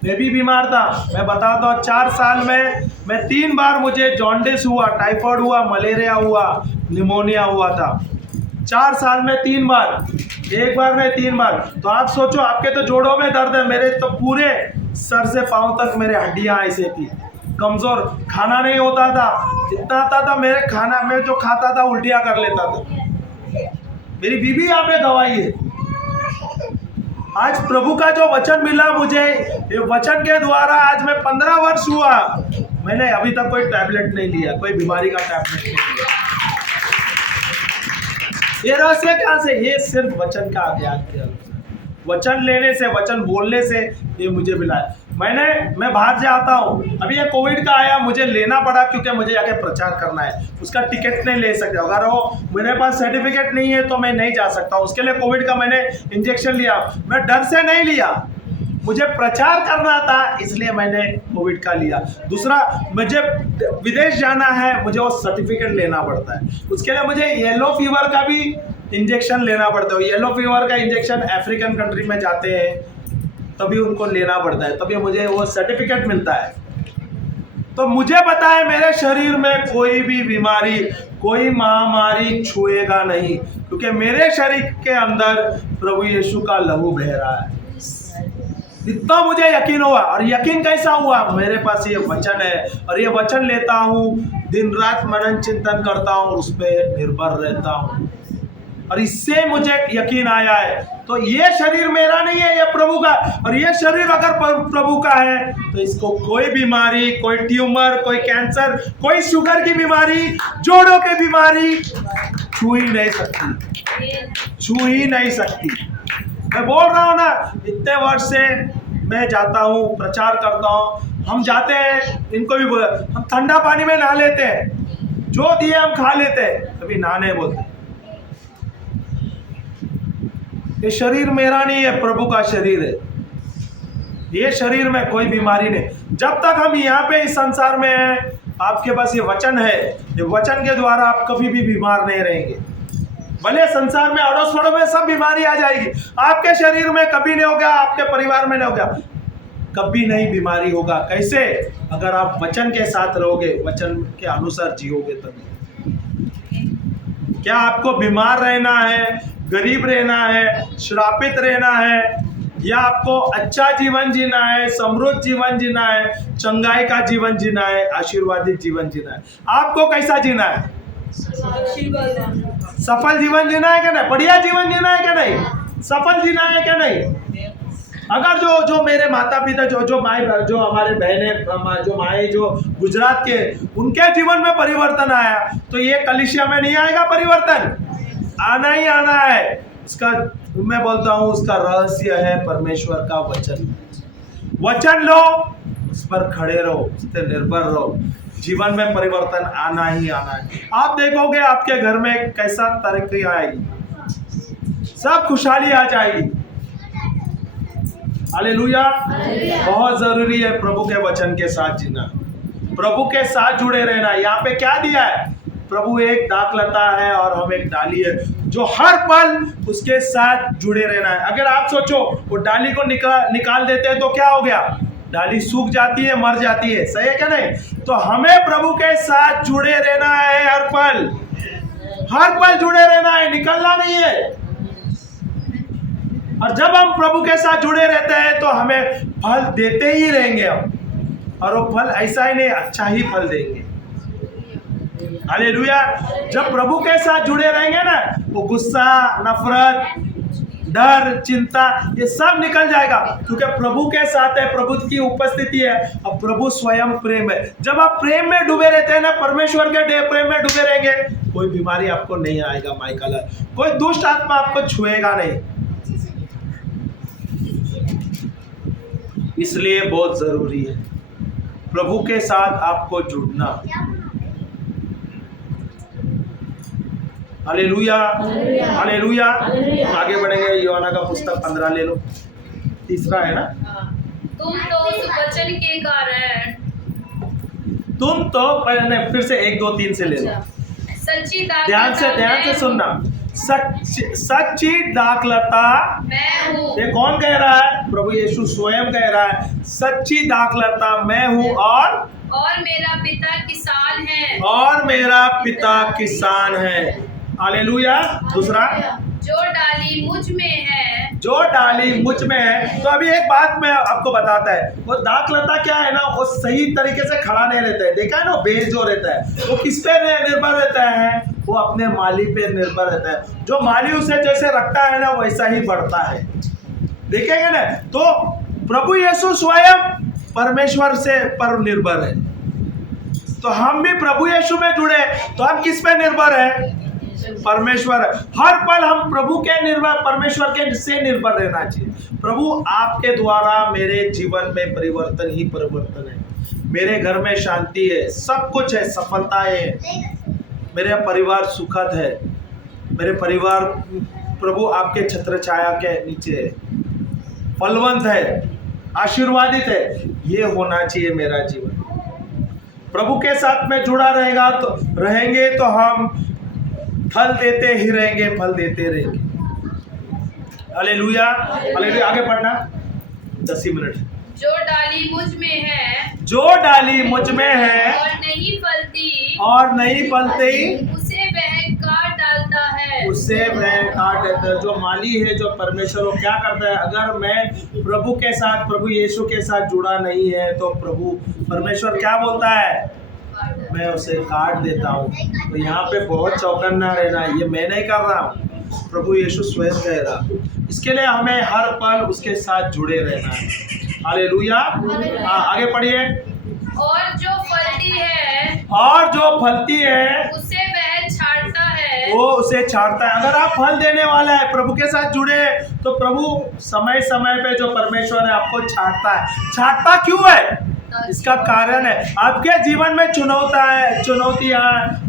मैं भी बीमार था, मैं बताता हूँ। 4 साल में मैं 3 बार मुझे जॉन्डिस हुआ, टाइफाइड हुआ, मलेरिया हुआ, निमोनिया हुआ था। 4 साल में 3 बार, 1 बार नहीं 3 बार। तो आप सोचो, आपके तो जोड़ों में दर्द है, मेरे तो पूरे सर से पाँव तक मेरे हड्डियाँ ऐसे थी, कमज़ोर, खाना नहीं होता था, इतना आता था मेरे खाना, मैं जो खाता था उल्टियाँ कर लेता था। मेरी बीवी यहाँ पे गवाही है। आज प्रभु का जो वचन मिला मुझे, ये वचन के द्वारा आज मैं 15 वर्ष हुआ, मैंने अभी तक कोई टैबलेट नहीं लिया, कोई बीमारी का टैबलेट नहीं लिया। ये रहस्य कहाँ से? ये सिर्फ वचन का ज्ञान के अनुसार, वचन लेने से, वचन बोलने से ये मुझे मिला है। मैं बाहर से आता हूँ, अभी ये कोविड का आया, मुझे लेना पड़ा क्योंकि मुझे जाके प्रचार करना है, उसका टिकट नहीं ले सकते, अगर वो मेरे पास सर्टिफिकेट नहीं है तो मैं नहीं जा सकता। उसके लिए कोविड का मैंने इंजेक्शन लिया, मैं डर से नहीं लिया, मुझे प्रचार करना था इसलिए मैंने कोविड का लिया। दूसरा, मुझे विदेश जाना है, मुझे वो सर्टिफिकेट लेना पड़ता है, उसके लिए मुझे येलो फीवर का भी इंजेक्शन लेना पड़ता है। येलो फीवर का इंजेक्शन अफ्रीकन कंट्री में जाते हैं तभी उनको लेना पड़ता है, तभी मुझे वो सर्टिफिकेट मिलता है। तो मुझे पता है मेरे शरीर में कोई भी बीमारी, कोई महामारी छुएगा नहीं, क्योंकि मेरे शरीर के अंदर प्रभु यीशु का लहू बह रहा है। इतना मुझे यकीन हुआ। और यकीन कैसा हुआ? मेरे पास ये वचन है और ये वचन लेता हूँ, दिन रात मनन चिंतन करता हूँ, उस पर निर्भर रहता हूँ और इससे मुझे यकीन आया है। तो ये शरीर मेरा नहीं है, ये प्रभु का। और ये शरीर अगर प्रभु का है तो इसको कोई बीमारी, कोई ट्यूमर, कोई कैंसर, कोई शुगर की बीमारी, जोड़ों की बीमारी छू ही नहीं सकती, छू ही नहीं सकती। मैं बोल रहा हूँ ना, इतने वर्ष से मैं जाता हूँ, प्रचार करता हूँ, हम जाते हैं, इनको भी बोला, हम ठंडा पानी में नहा लेते हैं, जो दिए हम खा लेते हैं, कभी नहाने बोलते। ये शरीर मेरा नहीं है, प्रभु का शरीर है। ये शरीर में कोई बीमारी नहीं। जब तक हम यहाँ पे इस संसार में हैं, आपके पास ये वचन है, ये वचन के द्वारा आप कभी भी बीमार नहीं रहेंगे। भले संसार में अड़ोस पड़ोस में सब बीमारी आ जाएगी, आपके शरीर में कभी नहीं होगा, आपके परिवार में नहीं होगा, कभी नहीं बीमारी होगा। कैसे? अगर आप वचन के साथ रहोगे, वचन के अनुसार जियोगे तभी। क्या आपको बीमार रहना है, गरीब रहना है, श्रापित रहना है, या आपको अच्छा जीवन जीना है, समृद्ध जीवन जीना है, चंगाई का जीवन जीना है, आशीर्वादित जीवन जीना है? आपको कैसा जीना है? सफल जीवन जीना है क्या नहीं? बढ़िया जीवन जीना है क्या नहीं? सफल जीना है क्या नहीं? अगर जो मेरे माता पिता, जो हमारे बहनें, जो माए जो गुजरात के, उनके जीवन में परिवर्तन आया, तो ये कलीसिया में नहीं आएगा परिवर्तन? आना ही आना है। उसका मैं बोलता हूँ, उसका रहस्य है परमेश्वर का वचन। वचन लो, उस पर खड़े रहो, उस पर निर्भर रहो, जीवन में परिवर्तन आना ही आना है। आप देखोगे आपके घर में कैसा तरक्की आएगी, सब खुशहाली आ जाएगी। हालेलुया। बहुत जरूरी है प्रभु के वचन के साथ जीना, प्रभु के साथ जुड़े रहना। यहाँ पे क्या दिया है? प्रभु एक दाखलता है और हम एक डाली है, जो हर पल उसके साथ जुड़े रहना है। अगर आप सोचो वो डाली को निकाल देते हैं तो क्या हो गया? डाली सूख जाती है, मर जाती है। सही है क्या नहीं? तो हमें प्रभु के साथ जुड़े रहना है, हर पल जुड़े रहना है, निकलना नहीं है। और जब हम प्रभु के साथ जुड़े रहते हैं तो हमें फल देते ही रहेंगे हम, और वो फल ऐसा ही नहीं, अच्छा ही फल देंगे। हालेलुया। जब प्रभु के साथ जुड़े रहेंगे ना, वो गुस्सा, नफरत, डर, चिंता, ये सब निकल जाएगा, क्योंकि प्रभु के साथ है, प्रभु की उपस्थिति है, और प्रभु स्वयं प्रेम है। जब आप प्रेम में डूबे रहते हैं ना, परमेश्वर के प्रेम में डूबे रहेंगे, कोई बीमारी आपको नहीं आएगा, माइकल, कोई दुष्ट आत्मा आपको छुएगा नहीं। इसलिए बहुत जरूरी है प्रभु के साथ आपको जुड़ना। Hallelujah, hallelujah. आगे बढ़ेंगे। यूहन्ना का पुस्तक 15 ले लो, तीसरा है ना। तुम तो उस वचन के कारण, तुम तो पहले फिर से 1 2 3 से ले लो, सच्ची ध्यान से सुनना। सच्ची दाखलता मैं हूँ। ये कौन कह रहा है? प्रभु यीशु स्वयं कह रहा है, सच्ची दाखलता मैं हूँ और मेरा पिता किसान है। और मेरा पिता किसान है। हालेलुया। दूसरा, जो डाली मुझ में है, जो डाली मुझ में है। तो अभी एक बात मैं आपको बताता है, वो दाखलता क्या है ना, वो सही तरीके से खड़ा नहीं रहता है। देखा है ना, बेल जो रहता है वो किस पे निर्भर रहता है, वो अपने माली पे निर्भर रहता है। जो माली उसे जैसे रखता है ना वैसा ही बढ़ता है। देखेंगे ना, तो प्रभु यीशु स्वयं परमेश्वर से पर निर्भर है। तो हम भी प्रभु यीशु में जुड़े तो हम किस पे निर्भर है, परमेश्वर। हर पल हम प्रभु के निर्भर, परमेश्वर के से निर्भर रहना चाहिए। प्रभु आपके द्वारा मेरे जीवन में परिवर्तन ही परिवर्तन है। मेरे घर में शांति है, सब कुछ है, सफलता है, मेरा परिवार सुखद है, मेरे परिवार प्रभु आपके छत्र छाया के नीचे है, फलवंत है, आशीर्वादित है। ये होना चाहिए मेरा जीवन। प्रभु के साथ में जुड़ा रहेगा तो रहेंगे तो हम फल देते ही रहेंगे, फल देते रहेंगे। Hallelujah, hallelujah. आगे पढ़ना 10 ही मिनट। जो डाली मुझ में है, जो डाली मुझ में है और नहीं फलती, और नहीं फलती, उसे वह काट डालता है। उससे वह काट देता है। जो माली है, जो परमेश्वर, वो क्या करता है, अगर मैं प्रभु के साथ, प्रभु यीशु के साथ जुड़ा नहीं है तो प्रभु परमेश्वर क्या बोलता है, मैं उसे काट देता हूँ। तो यहाँ पे बहुत चौकन्ना रहना, ये मैं नहीं कर रहा हूँ, प्रभु यीशु स्वयं कह रहा। इसके लिए हमें हर पल उसके साथ जुड़े रहना है। हालेलुया। आगे पढ़िए। और जो फलती है, और जो फलती है उसे वह छांटता है। वो उसे छांटता है। अगर आप फल देने वाला है, प्रभु के साथ जुड़े, तो प्रभु समय समय पे जो परमेश्वर है आपको छांटता है। छांटता क्यों है, इसका कारण है, आपके जीवन में चुनौतियां,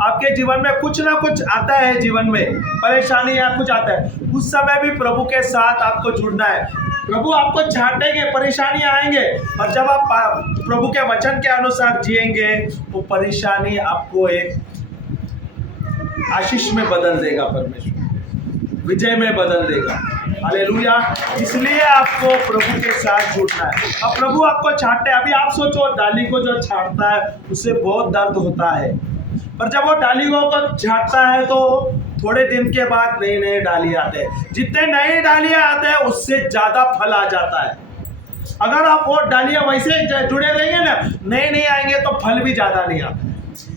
आपके जीवन में कुछ ना कुछ आता है, जीवन में परेशानी या कुछ आता है, उस समय भी प्रभु के साथ आपको जुड़ना है। प्रभु आपको छांटेंगे, परेशानियां आएंगे, और जब आप प्रभु के वचन के अनुसार जिएंगे वो परेशानी आपको एक आशीष में बदल देगा, परमेश्वर विजय में बदल देगा। हालेलुया। इसलिए आपको प्रभु के साथ जुड़ना है। अब प्रभु आपको छांटते हैं। अभी आप सोचो, डाली को जो छांटता है उससे बहुत दर्द होता है, पर जब वो डाली को छांटता है तो थोड़े दिन के बाद नई नई डालियाँ आते हैं। जितने नई डालियाँ आते हैं उससे ज़्यादा फल आ जाता है। अगर आप वो डालियाँ वैसे जुड़े रहेंगे ना, नए नहीं आएंगे तो फल भी ज़्यादा नहीं आता।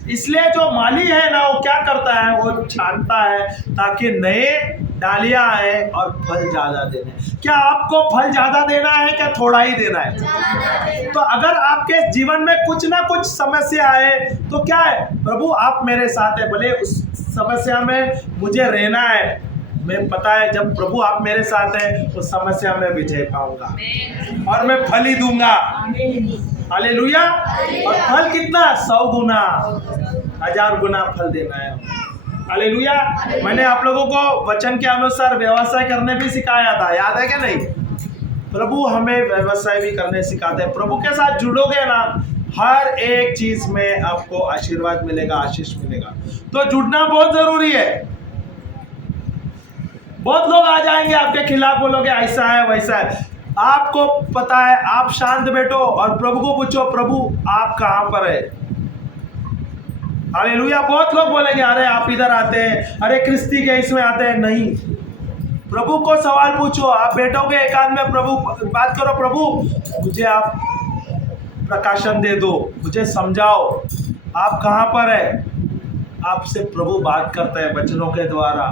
इसलिए जो माली है ना, वो क्या करता है, वो छांटता है ताकि नए डालियां आए और फल ज्यादा देने। क्या आपको फल ज्यादा देना है, क्या थोड़ा ही देना है? तो अगर आपके जीवन में कुछ ना कुछ समस्या आए तो क्या है, प्रभु आप मेरे साथ है, भले उस समस्या में मुझे रहना है, मैं पता है जब प्रभु आप मेरे साथ हैं उस समस्या में विजय पाऊंगा और मैं फल ही दूंगा। हालेलुया। और फल कितना, 100 गुना, 1000 गुना फल देना है। हालेलुया। मैंने आप लोगों को वचन के अनुसार व्यवसाय करने भी सिखाया था, याद है क्या नहीं? प्रभु हमें व्यवसाय भी करने सिखाते हैं। प्रभु के साथ जुड़ोगे ना, हर एक चीज में आपको आशीर्वाद मिलेगा, आशीष मिलेगा। तो जुड़ना बहुत जरूरी है। बहुत लोग आ जाएंगे आपके खिलाफ, बोलोगे ऐसा है वैसा है। आपको पता है, आप शांत बैठो और प्रभु को पूछो, प्रभु आप कहां पर है? हालेलुया। बहुत लोग बोलेंगे अरे आप इधर आते हैं, अरे क्रिस्ती के इसमें आते हैं। नहीं, प्रभु को सवाल पूछो। आप बैठोगे एकांत में, प्रभु बात करो, प्रभु मुझे आप प्रकाशन दे दो, मुझे समझाओ आप कहां पर है। आपसे प्रभु बात करता है वचनों के द्वारा,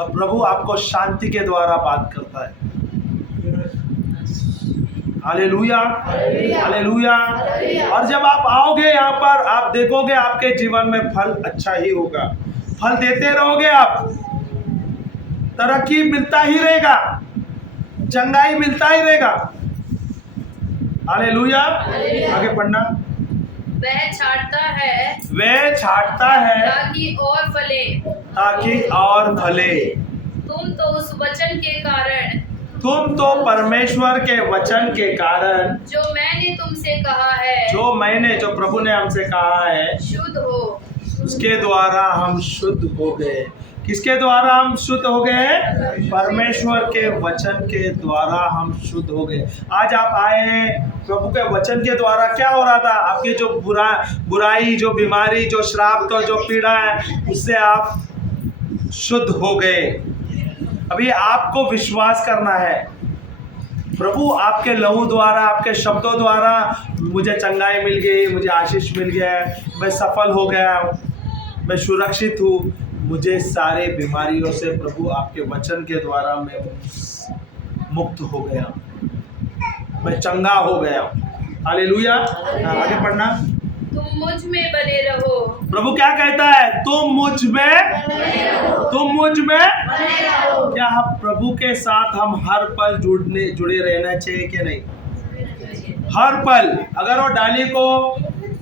और प्रभु आपको शांति के द्वारा बात करता है। Hallelujah, hallelujah. और जब आप आओगे यहाँ पर, आप देखोगे आपके जीवन में फल अच्छा ही होगा। फल देते रहोगे, आप तरक्की मिलता ही रहेगा, चंगाई मिलता ही रहेगा। हालेलुया। आगे पढ़ना। वह छांटता है, वह छांटता है ताकि और फले, ताकि और फले। तुम तो उस वचन के कारण, तुम तो परमेश्वर के वचन के कारण, जो मैंने तुमसे कहा है, जो प्रभु ने हमसे कहा है, शुद्ध हो। उसके द्वारा हम शुद्ध हो गए। किसके द्वारा हम शुद्ध हो गए? परमेश्वर के वचन के द्वारा हम शुद्ध हो गए। आज आप आए हैं प्रभु के वचन के द्वारा। क्या हो रहा था? आपकी जो बुराई, जो बीमारी, जो श्राप, तो जो पीड़ा है, उससे आप शुद्ध हो गए। अभी आपको विश्वास करना है, प्रभु आपके लहू द्वारा, आपके शब्दों द्वारा मुझे चंगाई मिल गई, मुझे आशीष मिल गया, मैं सफल हो गया, मैं सुरक्षित हूँ, मुझे सारे बीमारियों से प्रभु आपके वचन के द्वारा मैं मुक्त हो गया, मैं चंगा हो गया। हालेलुया। आगे पढ़ना। तुम मुझ में बने रहो। प्रभु क्या कहता है? तुम मुझ में, तुम मुझ में। क्या हम प्रभु के साथ हम हर पल जुड़े रहना चाहिए कि नहीं? हर पल। अगर वो डाली को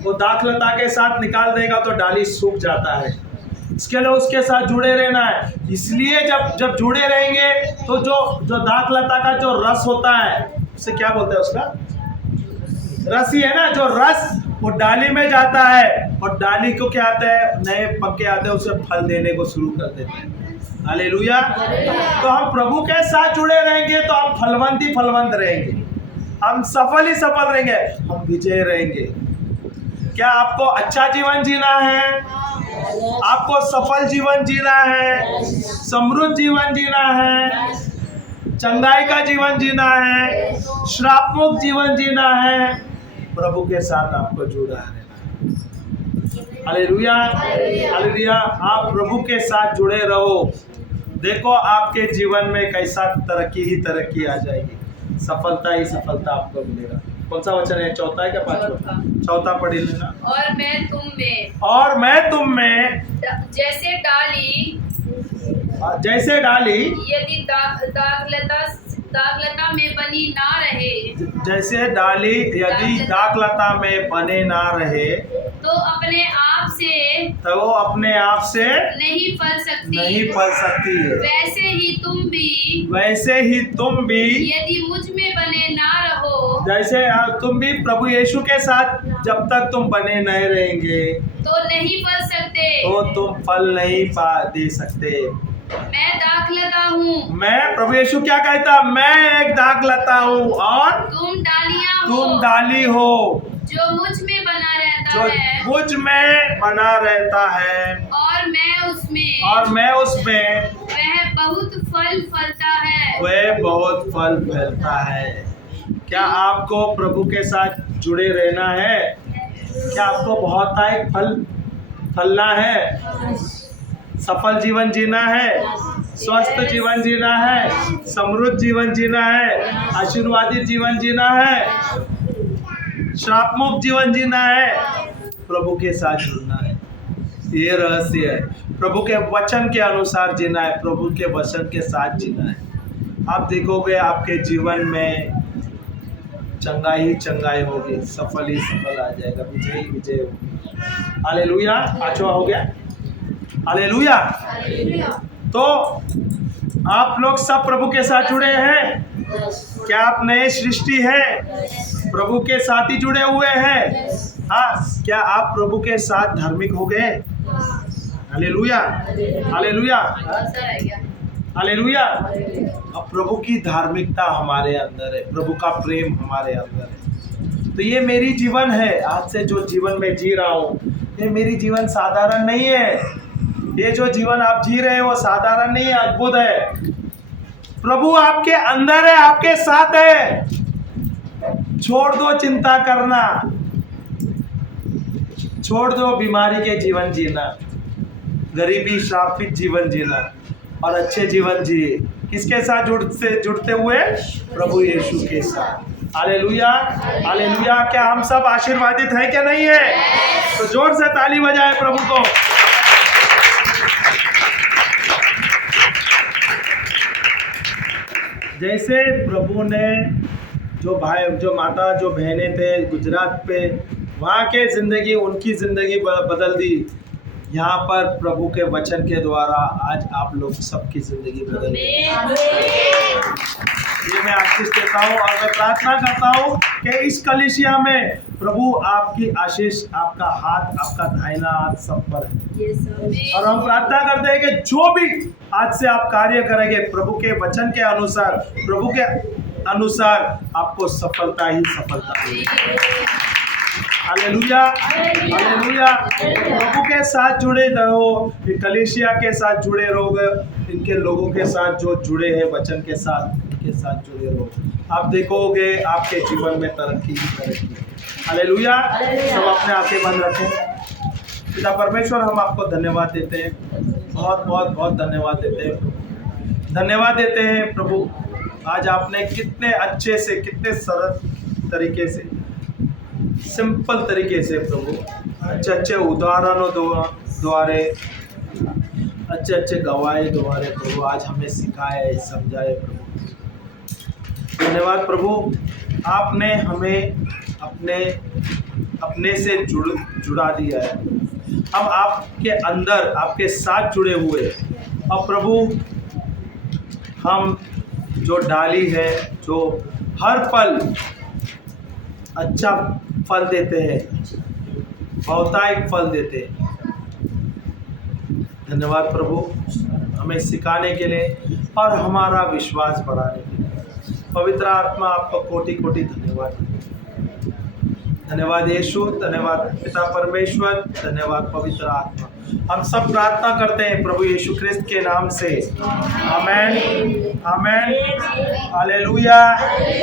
वो दाखलता के साथ निकाल देगा तो डाली सूख जाता है। इसके लिए उसके साथ जुड़े रहना है। इसलिए जब जुड़े रहेंगे तो जो दाखलता का जो रस होता है, उसे क्या बोलते हैं? उसका रस ही है ना, जो रस वो डाली में जाता है और डाली को क्या आता है? नए पक्के आते हैं, उसे फल देने को शुरू कर देते हैं। हालेलुया। तो हम प्रभु के साथ जुड़े रहेंगे तो हम फलवंत रहेंगे, हम सफल ही सफल रहेंगे, हम विजय रहेंगे। क्या आपको अच्छा जीवन जीना है? आपको सफल जीवन जीना है? समृद्ध जीवन जीना है? चंगाई का जीवन जीना है? श्राप मुक्त जीवन जीना है? प्रभु के साथ आपको जुड़ा रहना है। Hallelujah, hallelujah. आप प्रभु के साथ जुड़े रहो, देखो आपके जीवन में कैसा तरक्की आ जाएगी, सफलता ही सफलता आपको मिलेगा। कौन सा वचन है? चौथा है क्या पांचवा? चौथा पढ़ लेना। और मैं तुम में जैसे डाली यदि दाखलता में बनी ना रहे, जैसे डाली यदि दाखलता में बने ना रहे तो अपने आप से नहीं फल सकती। वैसे ही तुम भी यदि मुझ में बने ना रहो, जैसे तुम भी प्रभु यीशु के साथ जब तक तुम बने नहीं रहेंगे तो नहीं फल सकते, तो तुम फल नहीं दे सकते। मैं दाखलता हूँ। मैं, प्रभु यीशु क्या कहता? मैं एक दाखलता हूँ और तुम डालियाँ तुम डाली हो। जो मुझ में बना रहता है, मुझ में बना रहता है और मैं उसमें, वह बहुत फल फलता है। वह बहुत फल फैलता है। क्या आपको प्रभु के साथ जुड़े रहना है? क्या आपको बहुतायत फलना है? सफल जीवन जीना है? स्वस्थ जीवन जीना है? समृद्ध जीवन जीना है? आशीर्वादित जीवन जीना है? श्राप मुक्त जीवन जीना है? प्रभु के साथ जुड़ना है। ये रहस्य है। प्रभु के वचन के अनुसार जीना है, प्रभु के वचन के साथ जीना है। आप देखोगे आपके जीवन में चंगाई होगी, सफल ही सफल आ जाएगा, विजय ही विजय होगी। हालेलुया। पांचवा हो गया। हालेलुया। तो आप लोग सब प्रभु के साथ जुड़े हैं? क्या आप नए सृष्टि हैं? प्रभु के साथ ही जुड़े हुए हैं? हाँ। क्या आप प्रभु के साथ धार्मिक हो गए? Hallelujah, hallelujah, hallelujah. अब प्रभु की धार्मिकता हमारे अंदर है, प्रभु का प्रेम हमारे अंदर है। तो ये मेरी जीवन है। आज से जो जीवन में जी रहा हूँ, ये मेरी जीवन साधारण नहीं है। ये जो जीवन आप जी रहे हैं वो साधारण नहीं है, अद्भुत है। प्रभु आपके अंदर है, आपके साथ है। छोड़ दो चिंता करना, छोड़ दो बीमारी के जीवन जीना, गरीबी श्रापित जीवन जीना और अच्छे जीवन जिए। किसके साथ जुड़ते हुए? प्रभु यीशु के साथ। Hallelujah, hallelujah. क्या हम सब आशीर्वादित हैं क्या नहीं है? तो जोर से ताली बजाए प्रभु को। जैसे प्रभु ने जो माता जो बहनें थे गुजरात पे, वहाँ के ज़िंदगी, उनकी ज़िंदगी बदल दी। यहाँ पर प्रभु के वचन के द्वारा आज आप लोग सबकी ज़िंदगी बदल दी। ये मैं आशीष देता हूँ और मैं प्रार्थना करता हूँ कि इस कलीसिया में प्रभु आपकी आशीष, आपका हाथ, आपका दाहिना हाथ सब पर है। और हम प्रार्थना करते हैं कि जो भी आज से आप कार्य करेंगे प्रभु के वचन के अनुसार, प्रभु के अनुसार, आपको सफलता ही सफलता मिलेगी। Hallelujah, hallelujah. प्रभु के साथ जुड़े रहो, ये कलीसिया के साथ जुड़े रहोगे, इनके लोगों के साथ जो जुड़े हैं वचन के साथ, इनके साथ जुड़े रहो, आप देखोगे आपके जीवन में तरक्की ही तरक्की। हालेलुया। सब अपने आंखें बंद रखें। पिता परमेश्वर, हम आपको धन्यवाद देते हैं, बहुत बहुत बहुत धन्यवाद देते हैं, धन्यवाद देते हैं प्रभु। आज आपने कितने अच्छे से, कितने सरल तरीके से, सिंपल तरीके से प्रभु, अच्छे अच्छे उदाहरणों द्वारे, अच्छे अच्छे गवाही द्वारे प्रभु आज हमें सिखाए, समझाए प्रभु। धन्यवाद प्रभु, आपने हमें अपने से जुड़ा दिया है। हम आपके अंदर, आपके साथ जुड़े हुए। और प्रभु, हम जो डाली है, जो हर पल अच्छा फल देते हैं, बहुतायत फल देते हैं। धन्यवाद प्रभु, हमें सिखाने के लिए और हमारा विश्वास बढ़ाने के लिए। पवित्र आत्मा, आपका कोटि कोटि धन्यवाद। धन्यवाद यीशु, धन्यवाद पिता परमेश्वर, धन्यवाद पवित्र आत्मा। हम सब प्रार्थना करते हैं प्रभु यीशु क्रिस्त के नाम से। आमेन, आमेन, हालेलुया।